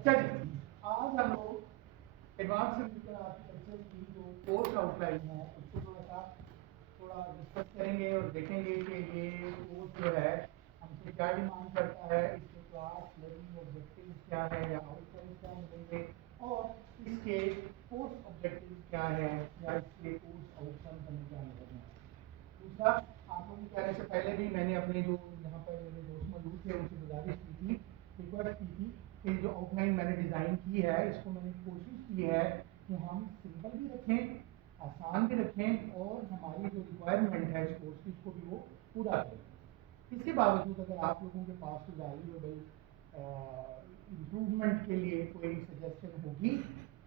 अच्छा जी, आज हम लोग एडवांस कंप्यूटर आर्किटेक्चर की जो कोर्स आउटलाइन है उसको थोड़ा डिस्कस करेंगे और देखेंगे कि ये कोर्स जो है हमसे क्या डिमांड करता है, इसके क्लास लर्निंग ऑब्जेक्टिव्स क्या है या आउटकम्स क्या मिलेंगे, और इसके कोर्स ऑब्जेक्टिव्स क्या है या इसके कोर्स आउटकम्स हमें क्या मिलेंगे। दूसरा, आप लोगों को कहने से पहले भी मैंने अपने जो यहाँ पर मेरे दोस्त मौजूद थे उनसे गुजारिश की थी, रिक्वेस्ट की थी कि जो आउटलाइन मैंने डिज़ाइन की है इसको मैंने कोशिश की है कि हम सिंपल भी रखें, आसान भी रखें और हमारी जो रिक्वायरमेंट है इस कोर्स की उसको भी वो पूरा करें। इसके बावजूद अगर आप लोगों के पास कोई वैल्यूएबल इम्प्रूवमेंट के लिए कोई सजेशन होगी,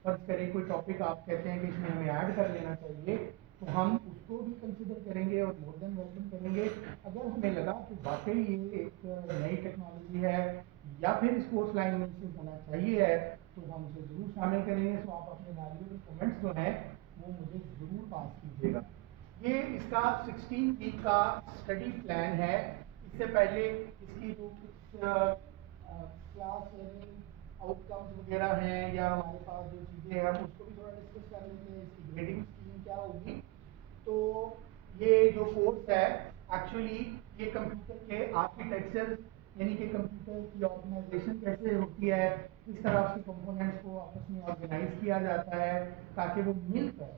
फर्ज करें कोई टॉपिक आप कहते हैं कि इसमें हमें ऐड कर लेना चाहिए, तो हम उसको भी कंसिडर करेंगे और मोर देन वेलकम करेंगे। अगर हमें लगा कि वाकई ये एक नई टेक्नोलॉजी है या फिर इस कोर्स लाइन में इसे होना चाहिए है, तो हम इसे ज़रूर शामिल करेंगे। तो आप अपने वैल्यूएबल कमेंट्स जो हैं वो मुझे ज़रूर पास कीजिएगा। ये इसका 16 वीक का स्टडी प्लान है। इससे पहले इसकी जो कुछ क्लास लर्निंग आउटकम्स वगैरह हैं या हमारे पास जो चीज़ें हैं हम उसको भी थोड़ा डिस्कस कर लेते हैं, इसकी ग्रेडिंग स्कीम क्या होगी। तो ये जो कोर्स है एक्चुअली ये कंप्यूटर के आर्किटेक्चर यानी कि कंप्यूटर की ऑर्गेनाइजेशन कैसे होती है, किस तरह उसके कंपोनेंट्स को आपस में ऑर्गेनाइज किया जाता है ताकि वो मिलकर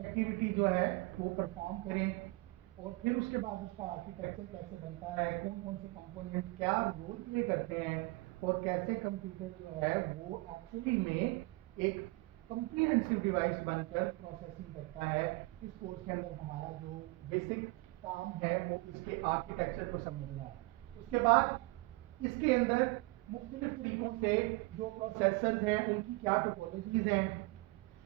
एक्टिविटी जो है वो परफॉर्म करें, और फिर उसके बाद उसका आर्किटेक्चर कैसे बनता है, कौन कौन से कंपोनेंट क्या रोल प्ले करते हैं, और कैसे कंप्यूटर जो है वो एक्चुअली में एक कम्प्रीहेंसिव डिवाइस बनकर प्रोसेसिंग करता है। इस कोर्स के अंदर हमारा जो बेसिक काम है वो इसके आर्किटेक्चर को समझना है। उसके बाद इसके अंदर मुख्तलिफ तरीकों से जो प्रोसेसर्स हैं उनकी क्या टोपोलॉजीज हैं,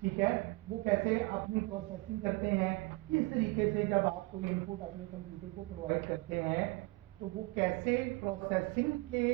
ठीक है, वो कैसे अपनी प्रोसेसिंग करते हैं, किस तरीके से जब आप कोई इनपुट अपने कंप्यूटर को प्रोवाइड करते हैं तो वो कैसे प्रोसेसिंग के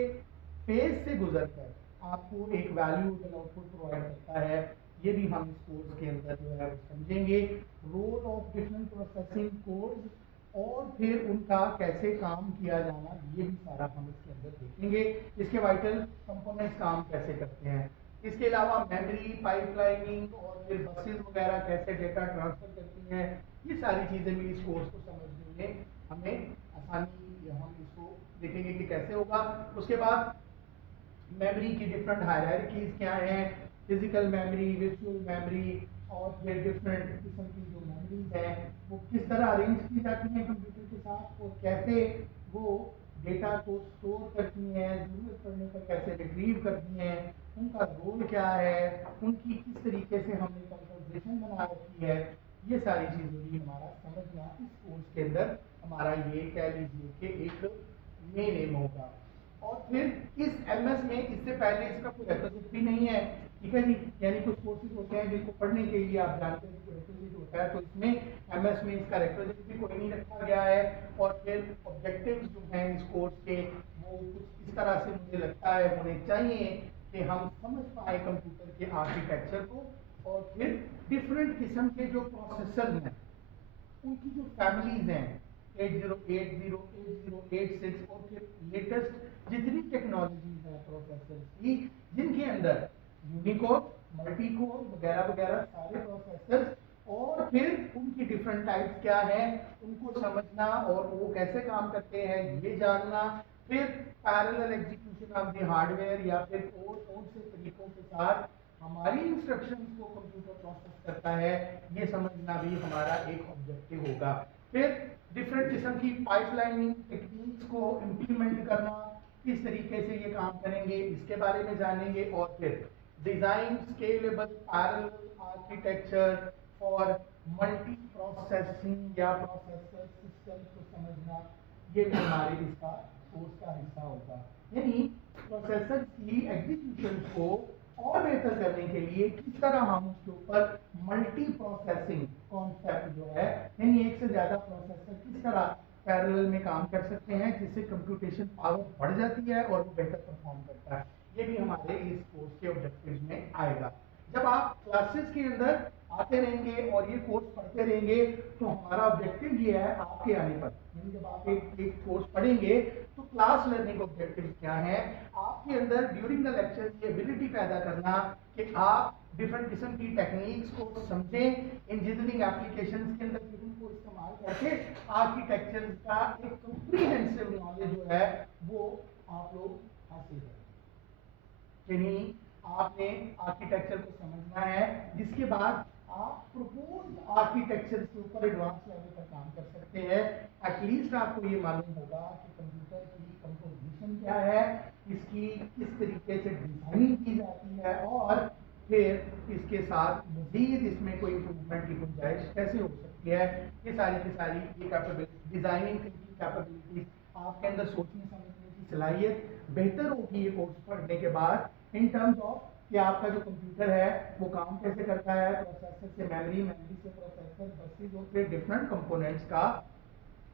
फेज से गुजरकर आपको एक वैल्यूएबल आउटपुट प्रोवाइड करता है। ये भी हम इस कोर्स के अंदर जो है वो समझेंगे। Role of different processing codes और फिर उनका कैसे काम किया जाना, ये भी सारा हम इसके अंदर देखेंगे। इसके वाइटल कंपोनेंट्स काम कैसे करते हैं। इसके अलावा मेमोरी पाइपलाइनिंग और फिर बसेस वगैरह कैसे डेटा ट्रांसफर करती हैं, ये सारी चीज़ें भी इस कोर्स को समझने में हमें आसानी, हम इसको देखेंगे कि कैसे होगा। उसके बाद मेमोरी की डिफरेंट हायरार्कीज क्या हैं, फिजिकल मेमोरी, वर्चुअल मेमोरी, और फिर डिफरेंट किस्म की जो मेमोरीज हैं वो किस तरह अरेंज की जाती हैं कंप्यूटर के साथ, और कैसे वो डेटा को स्टोर करती हैं, ज़रूरत पड़ने पर कैसे रिट्रीव करती हैं, उनका रोल क्या है, उनकी किस तरीके से हमने कंपोजिशन बना रखी है। ये सारी चीज़ें भी हमारा समझना इस कोर्स के अंदर हमारा ये कह लीजिए कि एक मेन एम होगा। और फिर इस एमएस में इससे पहले इसका कोई रेक्विजिट भी नहीं है, ठीक है जी, यानी कुछ कोर्सेज होते हैं जिनको पढ़ने के लिए आप जानते हैं कि रेक्विजिट होता है, तो इसमें एमएस में इसका रेक्विजिट भी कोई नहीं रखा गया है। और फिर ऑब्जेक्टिव्स जो हैं इस कोर्स के वो कुछ इस तरह से मुझे लगता है होने चाहिए कि हम समझ पाए कंप्यूटर के आर्किटेक्चर को, और फिर डिफरेंट किस्म के जो प्रोसेसर हैं उनकी जो फैमिलीज हैं 8080, 8086, और फिर लेटेस्ट जितनी टेक्नोलॉजीज हैं प्रोसेसर की जिनके अंदर यूनिकोड, मल्टी कोर वगैरह वगैरह सारे प्रोसेसर्स, और फिर उनकी डिफरेंट टाइप्स क्या हैं उनको समझना और वो कैसे काम करते हैं ये जानना। फिर parallel execution of the hardware या फिर कौन से तरीकों के साथ हमारी इंस्ट्रक्शंस को कंप्यूटर प्रोसेस करता है, ये समझना भी हमारा एक ऑब्जेक्टिव होगा। फिर डिफरेंट किस्म की पाइपलाइनिंग टेक्निक्स को इम्प्लीमेंट करना, किस तरीके से ये काम करेंगे इसके बारे में जानेंगे। और फिर design scalable parallel architecture for multi processing या प्रोसेसर सिस्टम को समझना, ये भी हमारे इसका कोर्स का हिस्सा होगा। यानी प्रोसेसर की एग्जीक्यूशन को और बेहतर करने के लिए किस तरह हम उसके ऊपर मल्टी प्रोसेसिंग कॉन्सेप्ट जो है, यानी एक से ज्यादा प्रोसेसर किस तरह पैरेलल में काम कर सकते हैं जिससे कंप्यूटेशन पावर बढ़ जाती है और वो बेहतर परफॉर्म करता है। ये भी हमारे इस कोर्स के ऑब्जेक्टिव्स में आएगा। जब आप क्लासेस के अंदर आते रहेंगे और ये कोर्स पढ़ते रहेंगे तो हमारा ऑब्जेक्टिव ये है आपके आने पर, यानी जब आप एक कोर्स पढ़ेंगे तो क्लास लर्निंग ऑब्जेक्टिव क्या है, आप आपके अंदर ड्यूरिंग द लेक्चर ये एबिलिटी पैदा करना कि आप डिफरेंट किस्म की टेक्निक्स को समझें, इंजीनियरिंग एप्लीकेशंस के अंदर फिर उनको इस्तेमाल करके आर्किटेक्चर का एक कॉम्प्रिहेंसिव नॉलेज जो है वो आप लोग हासिल करें। यानी आपने आर्किटेक्चर को समझना है, जिसके बाद आप प्रपोज्ड आर्किटेक्चर के ऊपर एडवांस लेवल पर काम कर सकते हैं। एटलीस्ट आपको ये मालूम होगा कि कंप्यूटर की कंपोजिशन क्या है, इसकी किस तरीके से डिजाइनिंग की जाती है, और फिर इसके साथ मजीद इसमें कोई इम्प्रूवमेंट की गुंजाइश कैसे हो सकती है। ये सारी की सारी ये कैपेबिलिटी, डिजाइनिंग थिंकिंग कैपेबिलिटी, आपके अंदर सोचने समझने की सलाहियत बेहतर होगी ये कोर्स पढ़ने के बाद इन टर्म्स ऑफ कि आपका जो कंप्यूटर है वो काम कैसे करता है, प्रोसेसर से मेमोरी, मेमोरी से प्रोसेसर, बसेस और फिर डिफरेंट कंपोनेंट्स का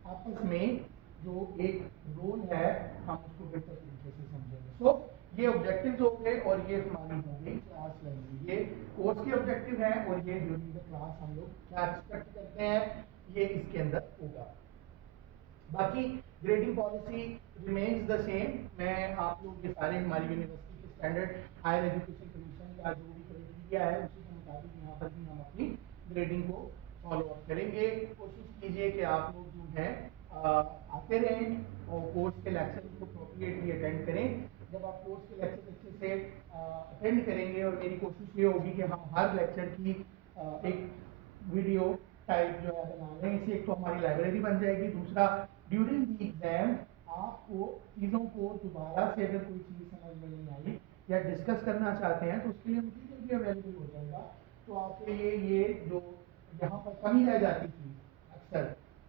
आपस में जो एक रोल है हम उसको बेहतर तरीके से समझेंगे। सो ये ऑब्जेक्टिव्स हो गए और ये हमारी हो गई क्लास लर्निंग। ये कोर्स के ऑब्जेक्टिव हैं और ये ड्यूरिंग द क्लास हम लोग क्या एक्सपेक्ट करते हैं ये इसके अंदर होगा। बाकी grading policy remains the same. मैं आप लोग ये सारे हमारी यूनिवर्सिटी के स्टैंडर्ड हायर एजुकेशन कमीशन का जो भी क्राइटेरिया है उसी के मुताबिक यहाँ पर भी हम अपनी ग्रेडिंग को फॉलो अप करेंगे। कोशिश कीजिए कि आप लोग जो हैं आते रहें और कोर्स के लेक्चर को अप्रोप्रिएटली अटेंड करें। जब आप कोर्स के लेक्चर अच्छे से अटेंड करेंगे, और मेरी कोशिश ये होगी कि हम हर लेक्चर की एक वीडियो टाइप जो है बना लें। इससे एक तो हमारी लाइब्रेरी बन जाएगी, दूसरा ड्यूरिंग द एग्जाम आपको चीज़ों को दोबारा से अगर कोई चीज़ समझ में नहीं आई या डिस्कस करना चाहते हैं तो उसके लिए मटीरियल भी अवेलेबल हो जाएगा। तो आपके लिए ये जो यहाँ पर कमी रह जाती थी अक्सर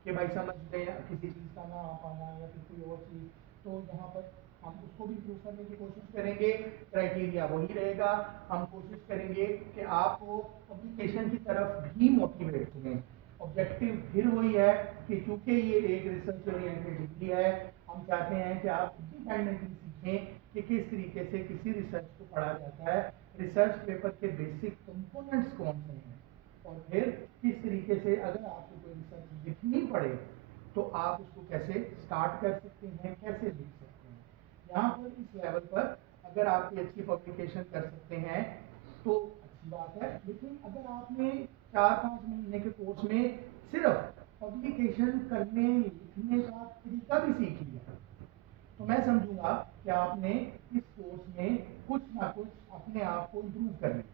कि भाई समझ में किसी चीज़ का ना आ पाना या फिर कोई और चीज़, तो यहाँ पर हम उसको भी इम्प्रूव करने की कोशिश करेंगे। क्राइटेरिया वही रहेगा, हम कोशिश करेंगे कि आपको पब्लिकेशन की तरफ भी मोटिवेट करें। ऑब्जेक्टिव फिर वही है कि क्योंकि ये एक रिसर्च ओरिएंटेड डिग्री है, हम चाहते हैं कि आप इंडिपेंडेंटली सीखें कि किस तरीके से किसी रिसर्च को पढ़ा जाता है, रिसर्च पेपर के बेसिक कंपोनेंट्स कौन से हैं, और फिर किस तरीके से अगर आपको कोई रिसर्च लिखनी पड़े तो आप उसको कैसे स्टार्ट कर सकते हैं, कैसे लिख सकते हैं। यहाँ पर इस लेवल पर अगर आप अच्छी पब्लिकेशन कर सकते हैं तो अच्छी बात है, लेकिन अगर आपने 4-5 महीने के कोर्स में सिर्फ पब्लिकेशन करने लिखने का तरीका भी सीख लिया तो मैं समझूंगा कि आपने इस कोर्स में कुछ ना कुछ अपने आप को इम्प्रूव कर लिया।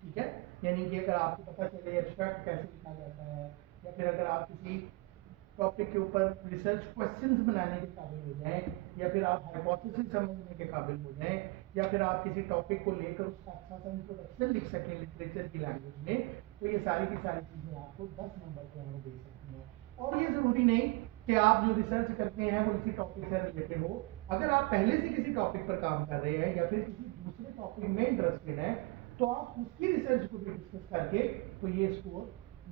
ठीक है, यानी कि अगर आपको पता चले एब्स्ट्रैक्ट कैसे लिखा जाता है, या फिर अगर आप किसी टॉपिक के ऊपर रिसर्च क्वेश्चंस बनाने के काबिल हो जाएं, या फिर आप हाइपोथेसिस समझने के काबिल हो जाएं, या फिर आप किसी टॉपिक को लेकर उसका अच्छा सा इंट्रोडक्शन लिख सकें लिटरेचर की लैंग्वेज में, तो ये सारी की सारी चीज़ें आपको 10 नंबर के अंदर दे सकती हैं। और ये ज़रूरी नहीं कि आप जो रिसर्च करते हैं वो इसी टॉपिक से रिलेटेड हो। अगर आप पहले से किसी टॉपिक पर काम कर रहे हैं या फिर किसी दूसरे टॉपिक में इंटरेस्टेड हैं तो आप उसकी रिसर्च को भी डिस्कस करके तो ये स्कोर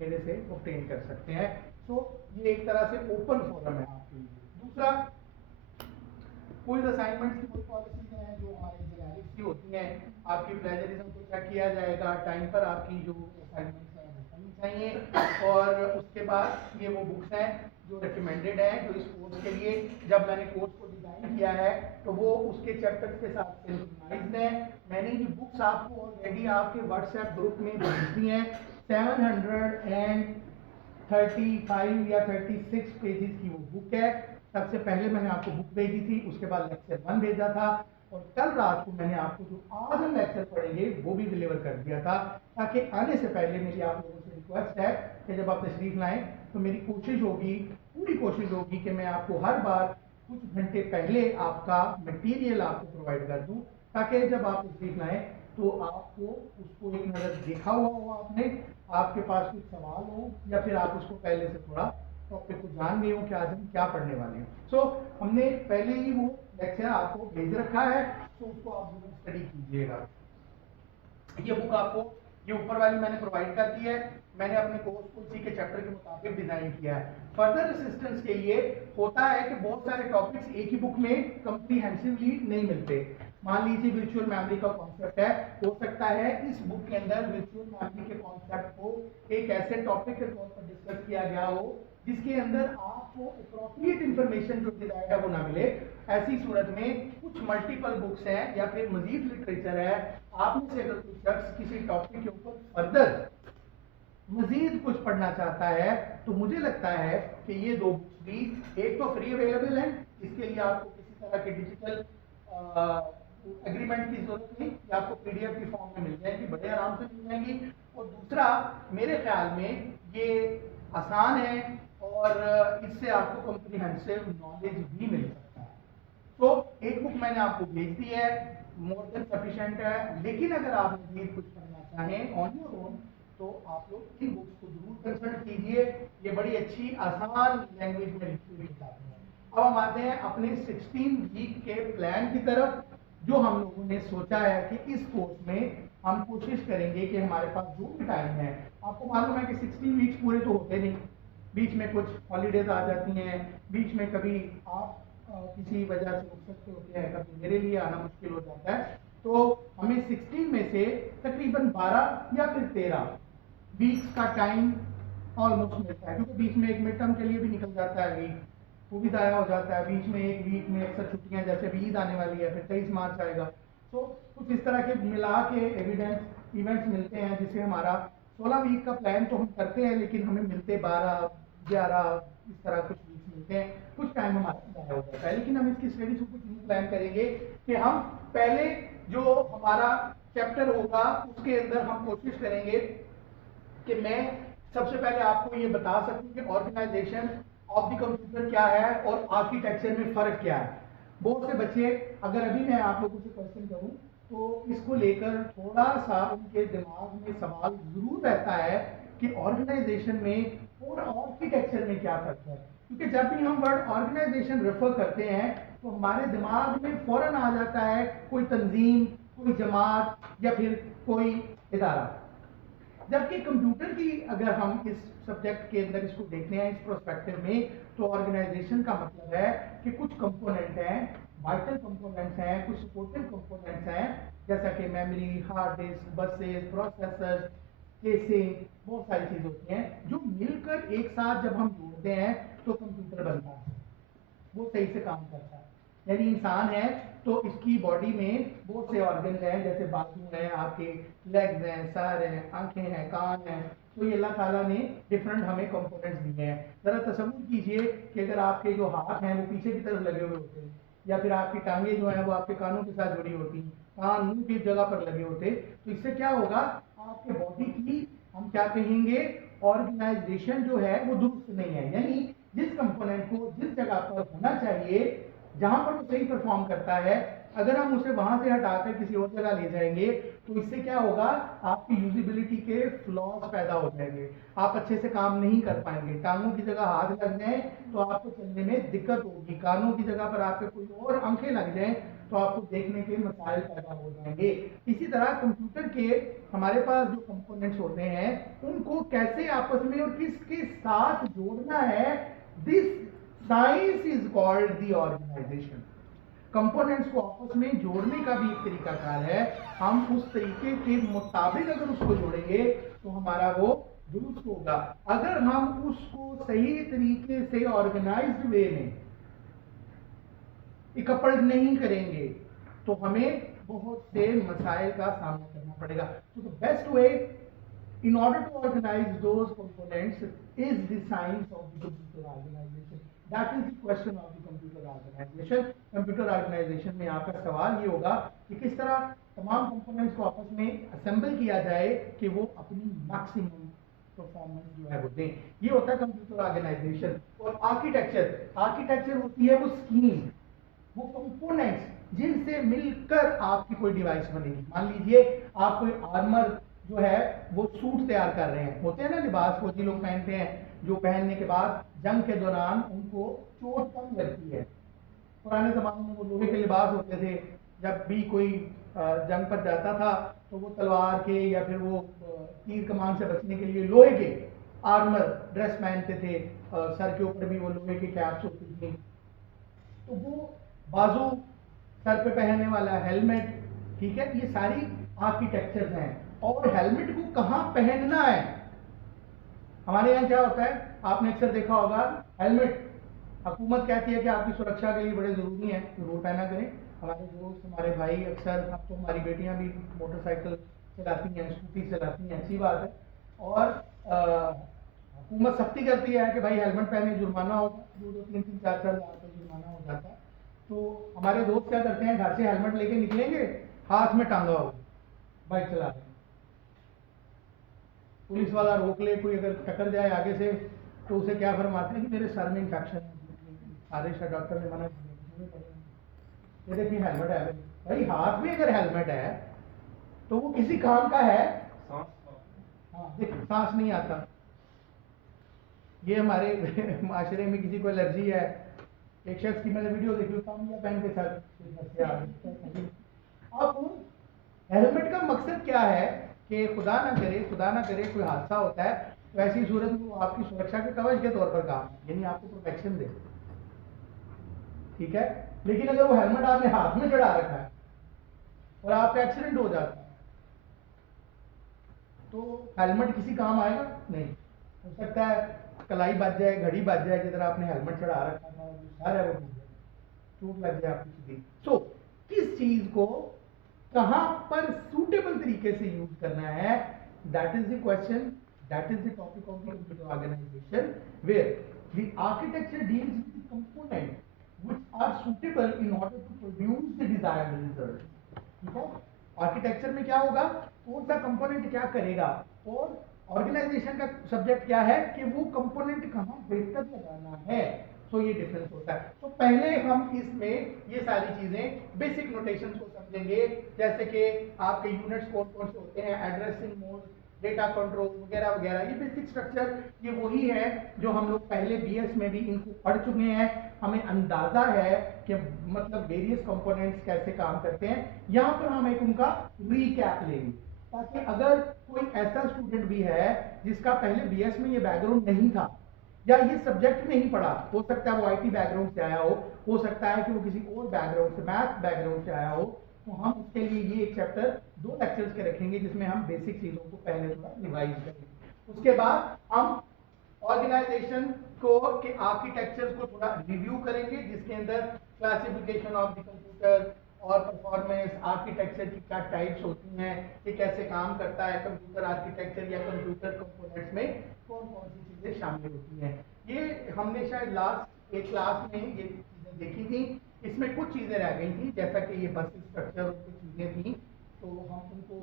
मेरे से ऑब्टेन कर सकते हैं। तो ये एक तरह से ओपन फोरम है आपके लिए। दूसरा, क्विज असाइनमेंट्स की कोई पॉलिसीज हैं जो हमारे जेनेरिक सी होती हैं, आपकी प्लेजरिज्म को चेक किया जाएगा, टाइम पर आपकी जो असाइनमेंट्स हैं वो करनी चाहिए। और उसके बाद ये वो बुक्स हैं जो रिकमेंडेड है जो इस कोर्स के लिए, जब मैंने कोर्स को डिजाइन किया है तो वो उसके चैप्टर्स के साथ सिंक्रोनाइज्ड है। मैंने ये बुक्स आपको ऑलरेडी आपके व्हाट्सएप ग्रुप में भेज दी हैं। 735 या 36 पेजेस की वो बुक है। सबसे पहले मैंने आपको बुक भेजी थी, उसके बाद लेक्चर 1 भेजा था, और कल रात को मैंने आपको जो आज हम लेक्चर पढ़ेंगे वो भी डिलीवर कर दिया था, ताकि आने से पहले मेरी आप लोगों से रिक्वेस्ट है कि जब आप तशरीफ लाएं तो मेरी कोशिश होगी, पूरी कोशिश होगी कि मैं आपको हर बार कुछ घंटे पहले आपका मटेरियल आपको प्रोवाइड कर दूं, ताकि जब आप तशरीफ लाएं तो आपको उसको एक नज़र देखा हुआ हो, आपने आपके पास कुछ सवाल हो, या फिर आप उसको पहले से थोड़ा टॉपिक को जान गए हो कि आज हम क्या पढ़ने वाले हैं। सो हमने पहले ही वो लेक्चर आपको भेज रखा है, तो उसको आप जरूर स्टडी कीजिएगा। ये बुक आपको ये ऊपर वाली मैंने प्रोवाइड कर दी है। मैंने अपने कोर्स को इसी के चैप्टर के मुताबिक डिजाइन किया है। फर्दर असिस्टेंस के लिए होता है कि बहुत सारे टॉपिक्स एक ही बुक में कंप्रीहेंसिवली नहीं मिलते, मान लीजिए वर्चुअल मेमोरी का कॉन्सेप्ट है, हो सकता है इस बुक के अंदर वर्चुअल मेमोरी के कॉन्सेप्ट को एक ऐसे टॉपिक के तौर पर डिस्कस किया गया हो जिसके अंदर आपको अप्रोप्रिएट इंफॉर्मेशन जो डिजायर्ड है वो ना मिले। ऐसी सूरत में कुछ मल्टीपल बुक्स हैं या फिर मजीद लिटरेचर है, आप में से अगर कोई शख्स किसी टॉपिक के ऊपर फर्दर मजीद कुछ पढ़ना चाहता है तो मुझे लगता है कि ये दो बुक्स भी, एक तो फ्री अवेलेबल है, इसके लिए आपको किसी तरह के डिजिटल एग्रीमेंट की जरूरत नहीं, कि आपको पीडीएफ की फॉर्म में मिल जाएगी, बड़े आराम से मिल जाएंगी। और दूसरा, मेरे ख्याल में ये आसान है और इससे आपको कॉम्प्रिहेंसिव नॉलेज भी मिल सकता है। तो एक बुक मैंने आपको भेज दी है, मोर देन सफिशिएंट है, लेकिन अगर आप मजीद कुछ पढ़ना चाहें ऑन योर ओन तो आप लोग इन बुक्स को जरूर कंसल्ट कीजिए। ये बड़ी अच्छी आसान लैंग्वेज में लिखी हुई किताबें हैं। अब हम आते हैं अपने 16 वीक के प्लान की तरफ, जो हम लोगों ने सोचा है कि इस कोर्स में हम कोशिश करेंगे कि हमारे पास जो भी टाइम है, आपको मालूम है कि 16 वीक्स पूरे तो होते नहीं, बीच में कुछ हॉलीडेज आ जाती हैं, बीच में कभी आप किसी वजह से रुक सकते होते हैं, कभी मेरे लिए आना मुश्किल हो जाता है। तो हमें 16 में से तकरीबन 12 या फिर 13 वीक्स का टाइम ऑलमोस्ट मिलता है, क्योंकि बीच में एक मिड टर्म के लिए भी निकल जाता है वीक, वो भी ज़ाया हो जाता है। बीच में एक वीक में अक्सर छुट्टियां, जैसे अभी ईद आने वाली है, फिर 23 मार्च आएगा, तो कुछ इस तरह के मिला के एविडेंस इवेंट्स मिलते हैं जिससे हमारा 16 वीक का प्लान तो हम करते हैं, लेकिन हमें मिलते 12-11 इस तरह कुछ वीक्स मिलते हैं, कुछ टाइम हमारा ज़ाया हो जाता है। लेकिन हम इसकी स्टडी से कुछ यूँ प्लान करेंगे कि हम पहले जो हमारा चैप्टर होगा उसके अंदर हम कोशिश करेंगे कि मैं सबसे पहले आपको ये बता सकूं कि ऑर्गेनाइजेशन ऑफ द कंप्यूटर क्या है और आर्किटेक्चर में फर्क क्या है। बहुत से बच्चे, अगर अभी मैं आप लोगों से क्वेश्चन करूं तो इसको लेकर थोड़ा सा उनके दिमाग में सवाल जरूर रहता है कि ऑर्गेनाइजेशन में और आर्किटेक्चर में क्या फर्क है, क्योंकि जब भी हम वर्ड ऑर्गेनाइजेशन रेफर करते हैं तो हमारे दिमाग में फौरन आ जाता है कोई तंजीम, कोई जमात या फिर कोई इदारा। जबकि कंप्यूटर की अगर हम इस सब्जेक्ट के अंदर इसको देखते हैं इस प्रोस्पेक्टिव में, तो ऑर्गेनाइजेशन का मतलब है कि कुछ कंपोनेंट हैं, वाइटल कंपोनेंट्स हैं, कुछ सपोर्टिव कंपोनेंट्स हैं, जैसा कि memory, hard disk, buses, processor, casing, बहुत सारी चीज़ होती हैं जो मिलकर एक साथ जब हम जोड़ते हैं तो कंप्यूटर बनता है, वो सही से काम करता है। यानी इंसान है तो इसकी बॉडी में बहुत से ऑर्गन हैं, जैसे बाजू हैं, आपके लेग्स हैं, सर हैं, आंखें हैं, कान हैं, तो ये अल्लाह ताला ने डिफरेंट हमें कंपोनेंट्स दिए हैं। जरा तसव्वुर कीजिए कि अगर आपके जो हाथ हैं वो पीछे की तरफ लगे हुए होते हैं, या फिर आपकी टांगे जो हैं वो आपके कानों के साथ जुड़ी होती, कान मुंह की जगह पर लगे होते, तो इससे क्या होगा, आपके बॉडी की हम क्या कहेंगे, ऑर्गेनाइजेशन जो है वो दुरुस्त नहीं है। यानी जिस कंपोनेंट को जिस जगह पर होना चाहिए, जहां पर वो सही परफॉर्म करता है, अगर हम उसे वहां से हटाकर किसी और जगह ले जाएंगे तो इससे क्या होगा, आपकी यूजिबिलिटी के फ्लॉज पैदा हो जाएंगे, आप अच्छे से काम नहीं कर पाएंगे। टांगों की जगह हाथ लग जाए तो आपको चलने में दिक्कत होगी, कानों की जगह पर आपके कोई और आंखें लग जाएं तो आपको देखने के मसाइल पैदा हो जाएंगे। इसी तरह कंप्यूटर के हमारे पास जो कंपोनेंट्स होते हैं उनको कैसे आपस में और किसके साथ जोड़ना है, this science is called the organisation. Components को आपस में जोड़ने का भी एक तरीकाकार है, हम उस तरीके के मुताबिक अगर उसको जोड़ेंगे तो हमारा वो दुरुस्त होगा। अगर हम उसको सही तरीके से ऑर्गेनाइज्ड वे में इकपल्ड नहीं करेंगे तो हमें बहुत से मसाइल का सामना करना पड़ेगा। तो the best way in order to organize those components is the science of the computer organization. That is the question of the computer organization. Computer organization में आपका सवाल ये होगा कि किस तरह तमाम components को आपस में assemble किया जाए कि वो अपनी maximum परफॉर्मेंस जो है वो दें। ये होता है कंप्यूटर ऑर्गेनाइजेशन। और आर्किटेक्चर होती है वो स्कीम, वो कंपोनेंट्स जिनसे मिलकर आपकी कोई डिवाइस बनेगी। मान लीजिए आप कोई आर्मर जो है वो सूट तैयार कर रहे हैं, होते हैं ना लिबास फौजी लोग पहनते हैं, जो पहनने के बाद जंग के दौरान उनको चोट कम लगती है। पुराने जमाने में वो लोहे के लिबास होते थे, जब भी कोई जंग पर जाता था तो वो तलवार के या फिर वो तीर कमान से बचने के लिए लोहे के आर्मर ड्रेस पहनते थे, सर के ऊपर भी वो लोहे की कैप्स होती थी, तो वो बाजू सर पे पहनने वाला हेलमेट, ठीक है, ये सारी आर्किटेक्चर्स हैं। और हेलमेट को कहाँ पहनना है, हमारे यहाँ क्या होता है, आपने अक्सर देखा होगा, हेलमेट हुकूमत कहती है कि आपकी सुरक्षा के लिए बड़े ज़रूरी हैं, जरूर पहना करें। हमारे दोस्त, हमारे भाई, अक्सर अब तो हमारी बेटियां भी मोटरसाइकिल चलाती हैं, स्कूटी चलाती हैं, अच्छी बात है। और हुकूमत सख्ती करती है कि भाई हेलमेट पहने, जुर्माना होगा, 2-3-4 हज़ार का जुर्माना हो जाता है। तो हमारे दोस्त क्या करते हैं, घर से हेलमेट लेके निकलेंगे, हाथ में टांगा होगा, बाइक चला रहे हैं, पुलिस वाला रोक ले, कोई अगर टक्कर जाए आगे से, तो उसे क्या फरमाते हैं कि मेरे सर में इंफेक्शन है, सारे शायद डॉक्टर ने मना किया, ये देखिए हेलमेट है भाई, हाथ में अगर हेलमेट है तो वो किसी काम का है। हाँ देखिए, सांस नहीं आता, ये हमारे माशरे में किसी को एलर्जी है, एक शख्स की मैंने वीडियो देखी, तामिया पहन के साथ। अब हेलमेट का मकसद क्या है कि खुदा ना करे कोई हादसा होता है, तो ऐसी सूरत में वो आपकी सुरक्षा के कवच के तौर पर काम, यानी आपको प्रोटेक्शन दे, ठीक है। लेकिन अगर वो हेलमेट आपने हाथ में चढ़ा रखा है और आपका एक्सीडेंट हो जाता है, तो हेलमेट किसी काम आएगा नहीं। हो सकता है कलाई बच जाए, घड़ी बच जाए, जिधर आपने हेलमेट चढ़ा रखा था, सारा है वो टूट जाए, चोट लग जाए आपकी सीधी। सो किस चीज को कहां पर सूटेबल तरीके से यूज करना है, that is the question, that is the topic of the computer organisation, where the architecture deals with the component which are suitable in order to produce the desired result, ठीक है। Architecture में क्या होगा, कौन सा component क्या करेगा, और ऑर्गेनाइजेशन का सब्जेक्ट क्या है कि वो कंपोनेंट कहाँ बेहतर लगाना है। सो ये डिफरेंस होता है। तो पहले हम इसमें ये सारी चीजें बेसिक नोटेशंस को समझेंगे, जैसे कि आपके यूनिट्स कौन कौन से होते हैं, एड्रेसिंग मोड, डेटा कंट्रोल वगैरह वगैरह, ये बेसिक स्ट्रक्चर ये वही है जो हम लोग पहले बीएस में भी इनको पढ़ चुके हैं, हमें अंदाजा है कि मतलब वेरियस कंपोनेंट्स कैसे काम करते हैं। यहाँ पर हम एक उनका रीकैप लेंगे, ताकि अगर कोई ऐसा स्टूडेंट भी है जिसका पहले बीएस में ये बैकग्राउंड नहीं था, या ये सब्जेक्ट नहीं पढ़ा, हो सकता है वो आईटी बैकग्राउंड से आया हो सकता है कि वो किसी और बैकग्राउंड से, मैथ बैकग्राउंड से आया हो, तो हम उसके लिए ये एक चैप्टर 2 लेक्चर्स के रखेंगे, जिसमें हम बेसिक चीजों को पहले थोड़ा रिवाइज करेंगे। उसके बाद हम ऑर्गेनाइजेशन को के आर्किटेक्चर्स को थोड़ा रिव्यू करेंगे, जिसके अंदर क्लासिफिकेशन ऑफ द कंप्यूटर और परफॉर्मेंस, आर्किटेक्चर की क्या टाइप्स होती हैं, ये कैसे काम करता है कंप्यूटर आर्किटेक्चर या कंप्यूटर कंपोनेंट्स में कौन कौन सी चीजें शामिल होती हैं। ये हमने शायद लास्ट एक क्लास में ये चीजें देखी थी, इसमें कुछ चीजें रह गई थी, जैसा कि ये बस स्ट्रक्चर कुछ चीजें थी, तो हम उनको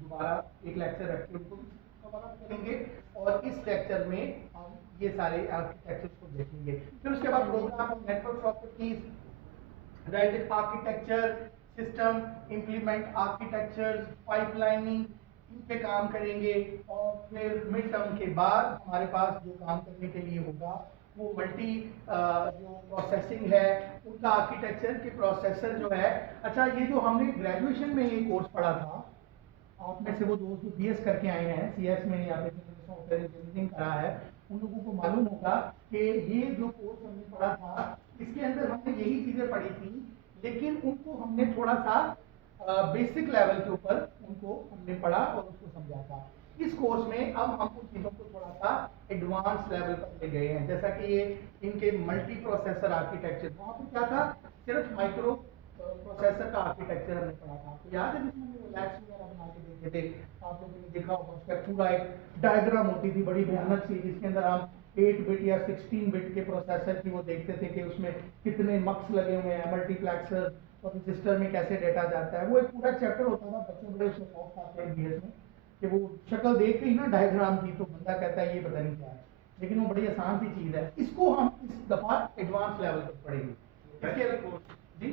दोबारा एक लेक्चर रख के उनको कवर अप करेंगे, और इस लेक्चर में हम ये सारे आर्किटेक्चर्स को देखेंगे। फिर उसके बाद program of network properties, right, architecture, system implement architectures, pipelining, इन पे काम करेंगे। और फिर मिड टर्म के बाद हमारे पास जो काम करने के लिए होगा वो मल्टी जो प्रोसेसिंग है उनका आर्किटेक्चर के प्रोसेसर जो है। अच्छा, ये जो हमने ग्रेजुएशन में ये कोर्स पढ़ा था, आप में से वो दोस्त जो बीएस करके आए हैं, सीएस में या फिर सॉफ्टवेयर इंजीनियरिंग करा है, उन लोगों को मालूम होगा कि ये जो कोर्स हमने पढ़ा था, इसके अंदर हमने यही चीजें पढ़ी थी, लेकिन उनको हमने थोड़ा सा बेसिक लेवल के ऊपर उनको हमने पढ़ा और उसको समझा था। इस कोर्स में अब हम उन चीजों को थोड़ा सा एडवांस लेवल पर ले गए हैं, जैसा कि ये इनके मल्टी प्रोसेसर आर्किटेक्चर, वहां पर क्या था, सिर्फ माइक्रो प्रोसेसर का आर्किटेक्चर हमने पढ़ा था। आपको याद है जिसमें हमने लैब्स वगैरह बना के देखे थे, आप लोगों ने देखा होगा, उसका पूरा एक डायग्राम होती थी बड़ी भयानक सी, जिसके अंदर हम 8 बिट या 16 बिट के प्रोसेसर की वो देखते थे कि उसमें कितने मक्स लगे हुए हैं, मल्टीप्लेक्सर और रजिस्टर में कैसे डेटा जाता है। वो एक पूरा चैप्टर होता था, बच्चों बड़े उसमें खौफ आते हैं बीएस में, कि वो शक्ल देख के ही ना डायग्राम की तो बंदा कहता है ये पता नहीं क्या है, लेकिन वो बड़ी आसान सी चीज है। इसको हम इस दफा एडवांस लेवल पर पढ़ेंगे। जी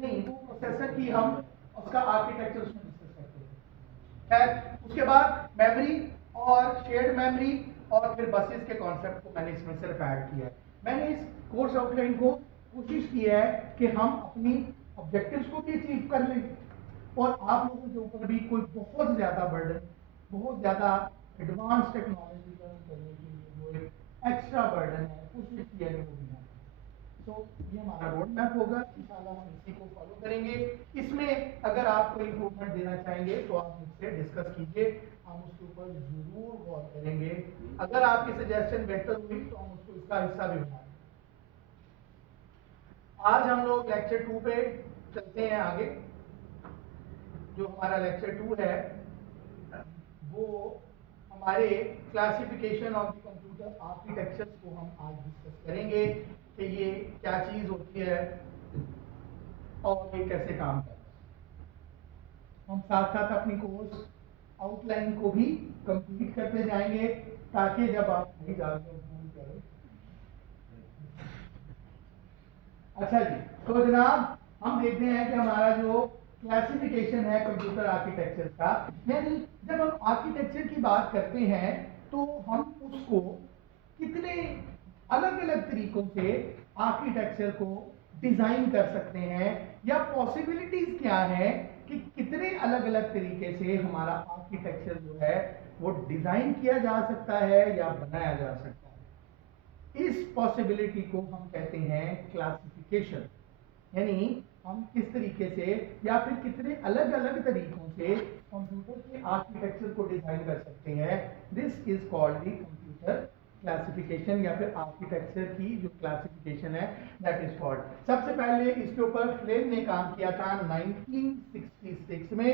नहीं, वो प्रोसेसर की हम उसका आर्किटेक्चर उसमें डिस्कस करते हैं। खैर, उसके बाद मेमोरी और शेयर्ड मेमोरी और फिर बसेस के कॉन्सेप्ट को मैंने इसमें सिर्फ ऐड किया है। मैंने इस कोर्स आउटलाइन को कोशिश की है कि हम अपनी ऑब्जेक्टिव्स को भी अचीव कर लें, और आप लोगों के ऊपर भी कोई बहुत ज्यादा बर्डन, बहुत ज्यादा एडवांस टेक्नोलॉजी लर्न करने के लिए जो एक एक्स्ट्रा बर्डन है, कोशिश किया है वो भी ना। तो ये हमारा रोड मैप होगा, इंशाल्लाह हम इसी को फॉलो करेंगे। इसमें अगर आप कोई इम्प्रूवमेंट देना चाहेंगे तो आप मुझसे डिस्कस कीजिए, हम उसके ऊपर जरूर गौर करेंगे। अगर आपकी सजेशन बेहतर हुई तो हम उसको इसका हिस्सा भी बनाएंगे। आज हम लोग लेक्चर 2 पे चलते हैं आगे। जो हमारा लेक्चर 2 है वो हमारे classification of the computer architectures को हम आज डिस्कस करेंगे कि ये क्या चीज होती है और ये कैसे काम करता है। हम साथ साथ अपनी कोर्स आउटलाइन को भी कंप्लीट करते जाएंगे ताकि जब आप नहीं जाते करें। अच्छा जी, तो जनाब हम देखते हैं कि हमारा जो क्लासिफिकेशन है कंप्यूटर आर्किटेक्चर का, यानी जब हम आर्किटेक्चर की बात करते हैं तो हम उसको कितने अलग अलग तरीकों से आर्किटेक्चर को डिजाइन कर सकते हैं, या पॉसिबिलिटीज क्या है कि कितने अलग अलग तरीके से हमारा आर्किटेक्चर जो है वो डिजाइन किया जा सकता है या बनाया जा सकता है। इस पॉसिबिलिटी को हम कहते हैं क्लासिफिकेशन, यानी हम किस तरीके से या फिर कितने अलग अलग तरीकों से कंप्यूटर के आर्किटेक्चर को डिजाइन कर सकते हैं। This is called the computer classification या फिर आर्किटेक्चर की जो क्लासिफिकेशन है दैट इज कॉल्ड। सबसे पहले इसके ऊपर फ्लेम ने काम किया था 1966 में,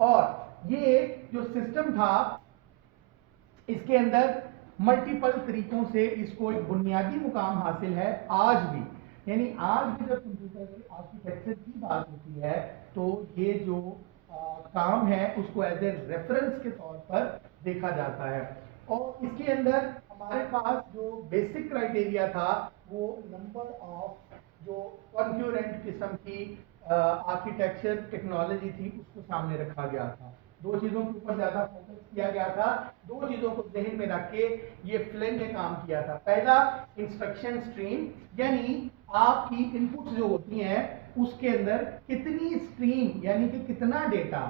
और ये जो सिस्टम था इसके अंदर मल्टीपल तरीकों से इसको एक बुनियादी मुकाम हासिल है आज भी। यानी आज भी जब कंप्यूटर के आर्किटेक्चर की बात होती है तो ये जो काम है उसको एज ए रेफरेंस के तौर पर देखा जाता है। और इसके अंदर हमारे पास जो बेसिक क्राइटेरिया था वो नंबर ऑफ जो कॉन्क्यूरेंट किस्म की आर्किटेक्चर टेक्नोलॉजी थी उसको सामने रखा गया था। दो चीजों के ऊपर ज्यादा फोकस किया गया था, दो चीजों को ज़हन में रख के ये फ्लेम ने काम किया था। पहला इंस्ट्रक्शन स्ट्रीम, यानी आपकी इनपुट्स जो होती हैं उसके अंदर कितनी स्ट्रीम यानी कि कितना डेटा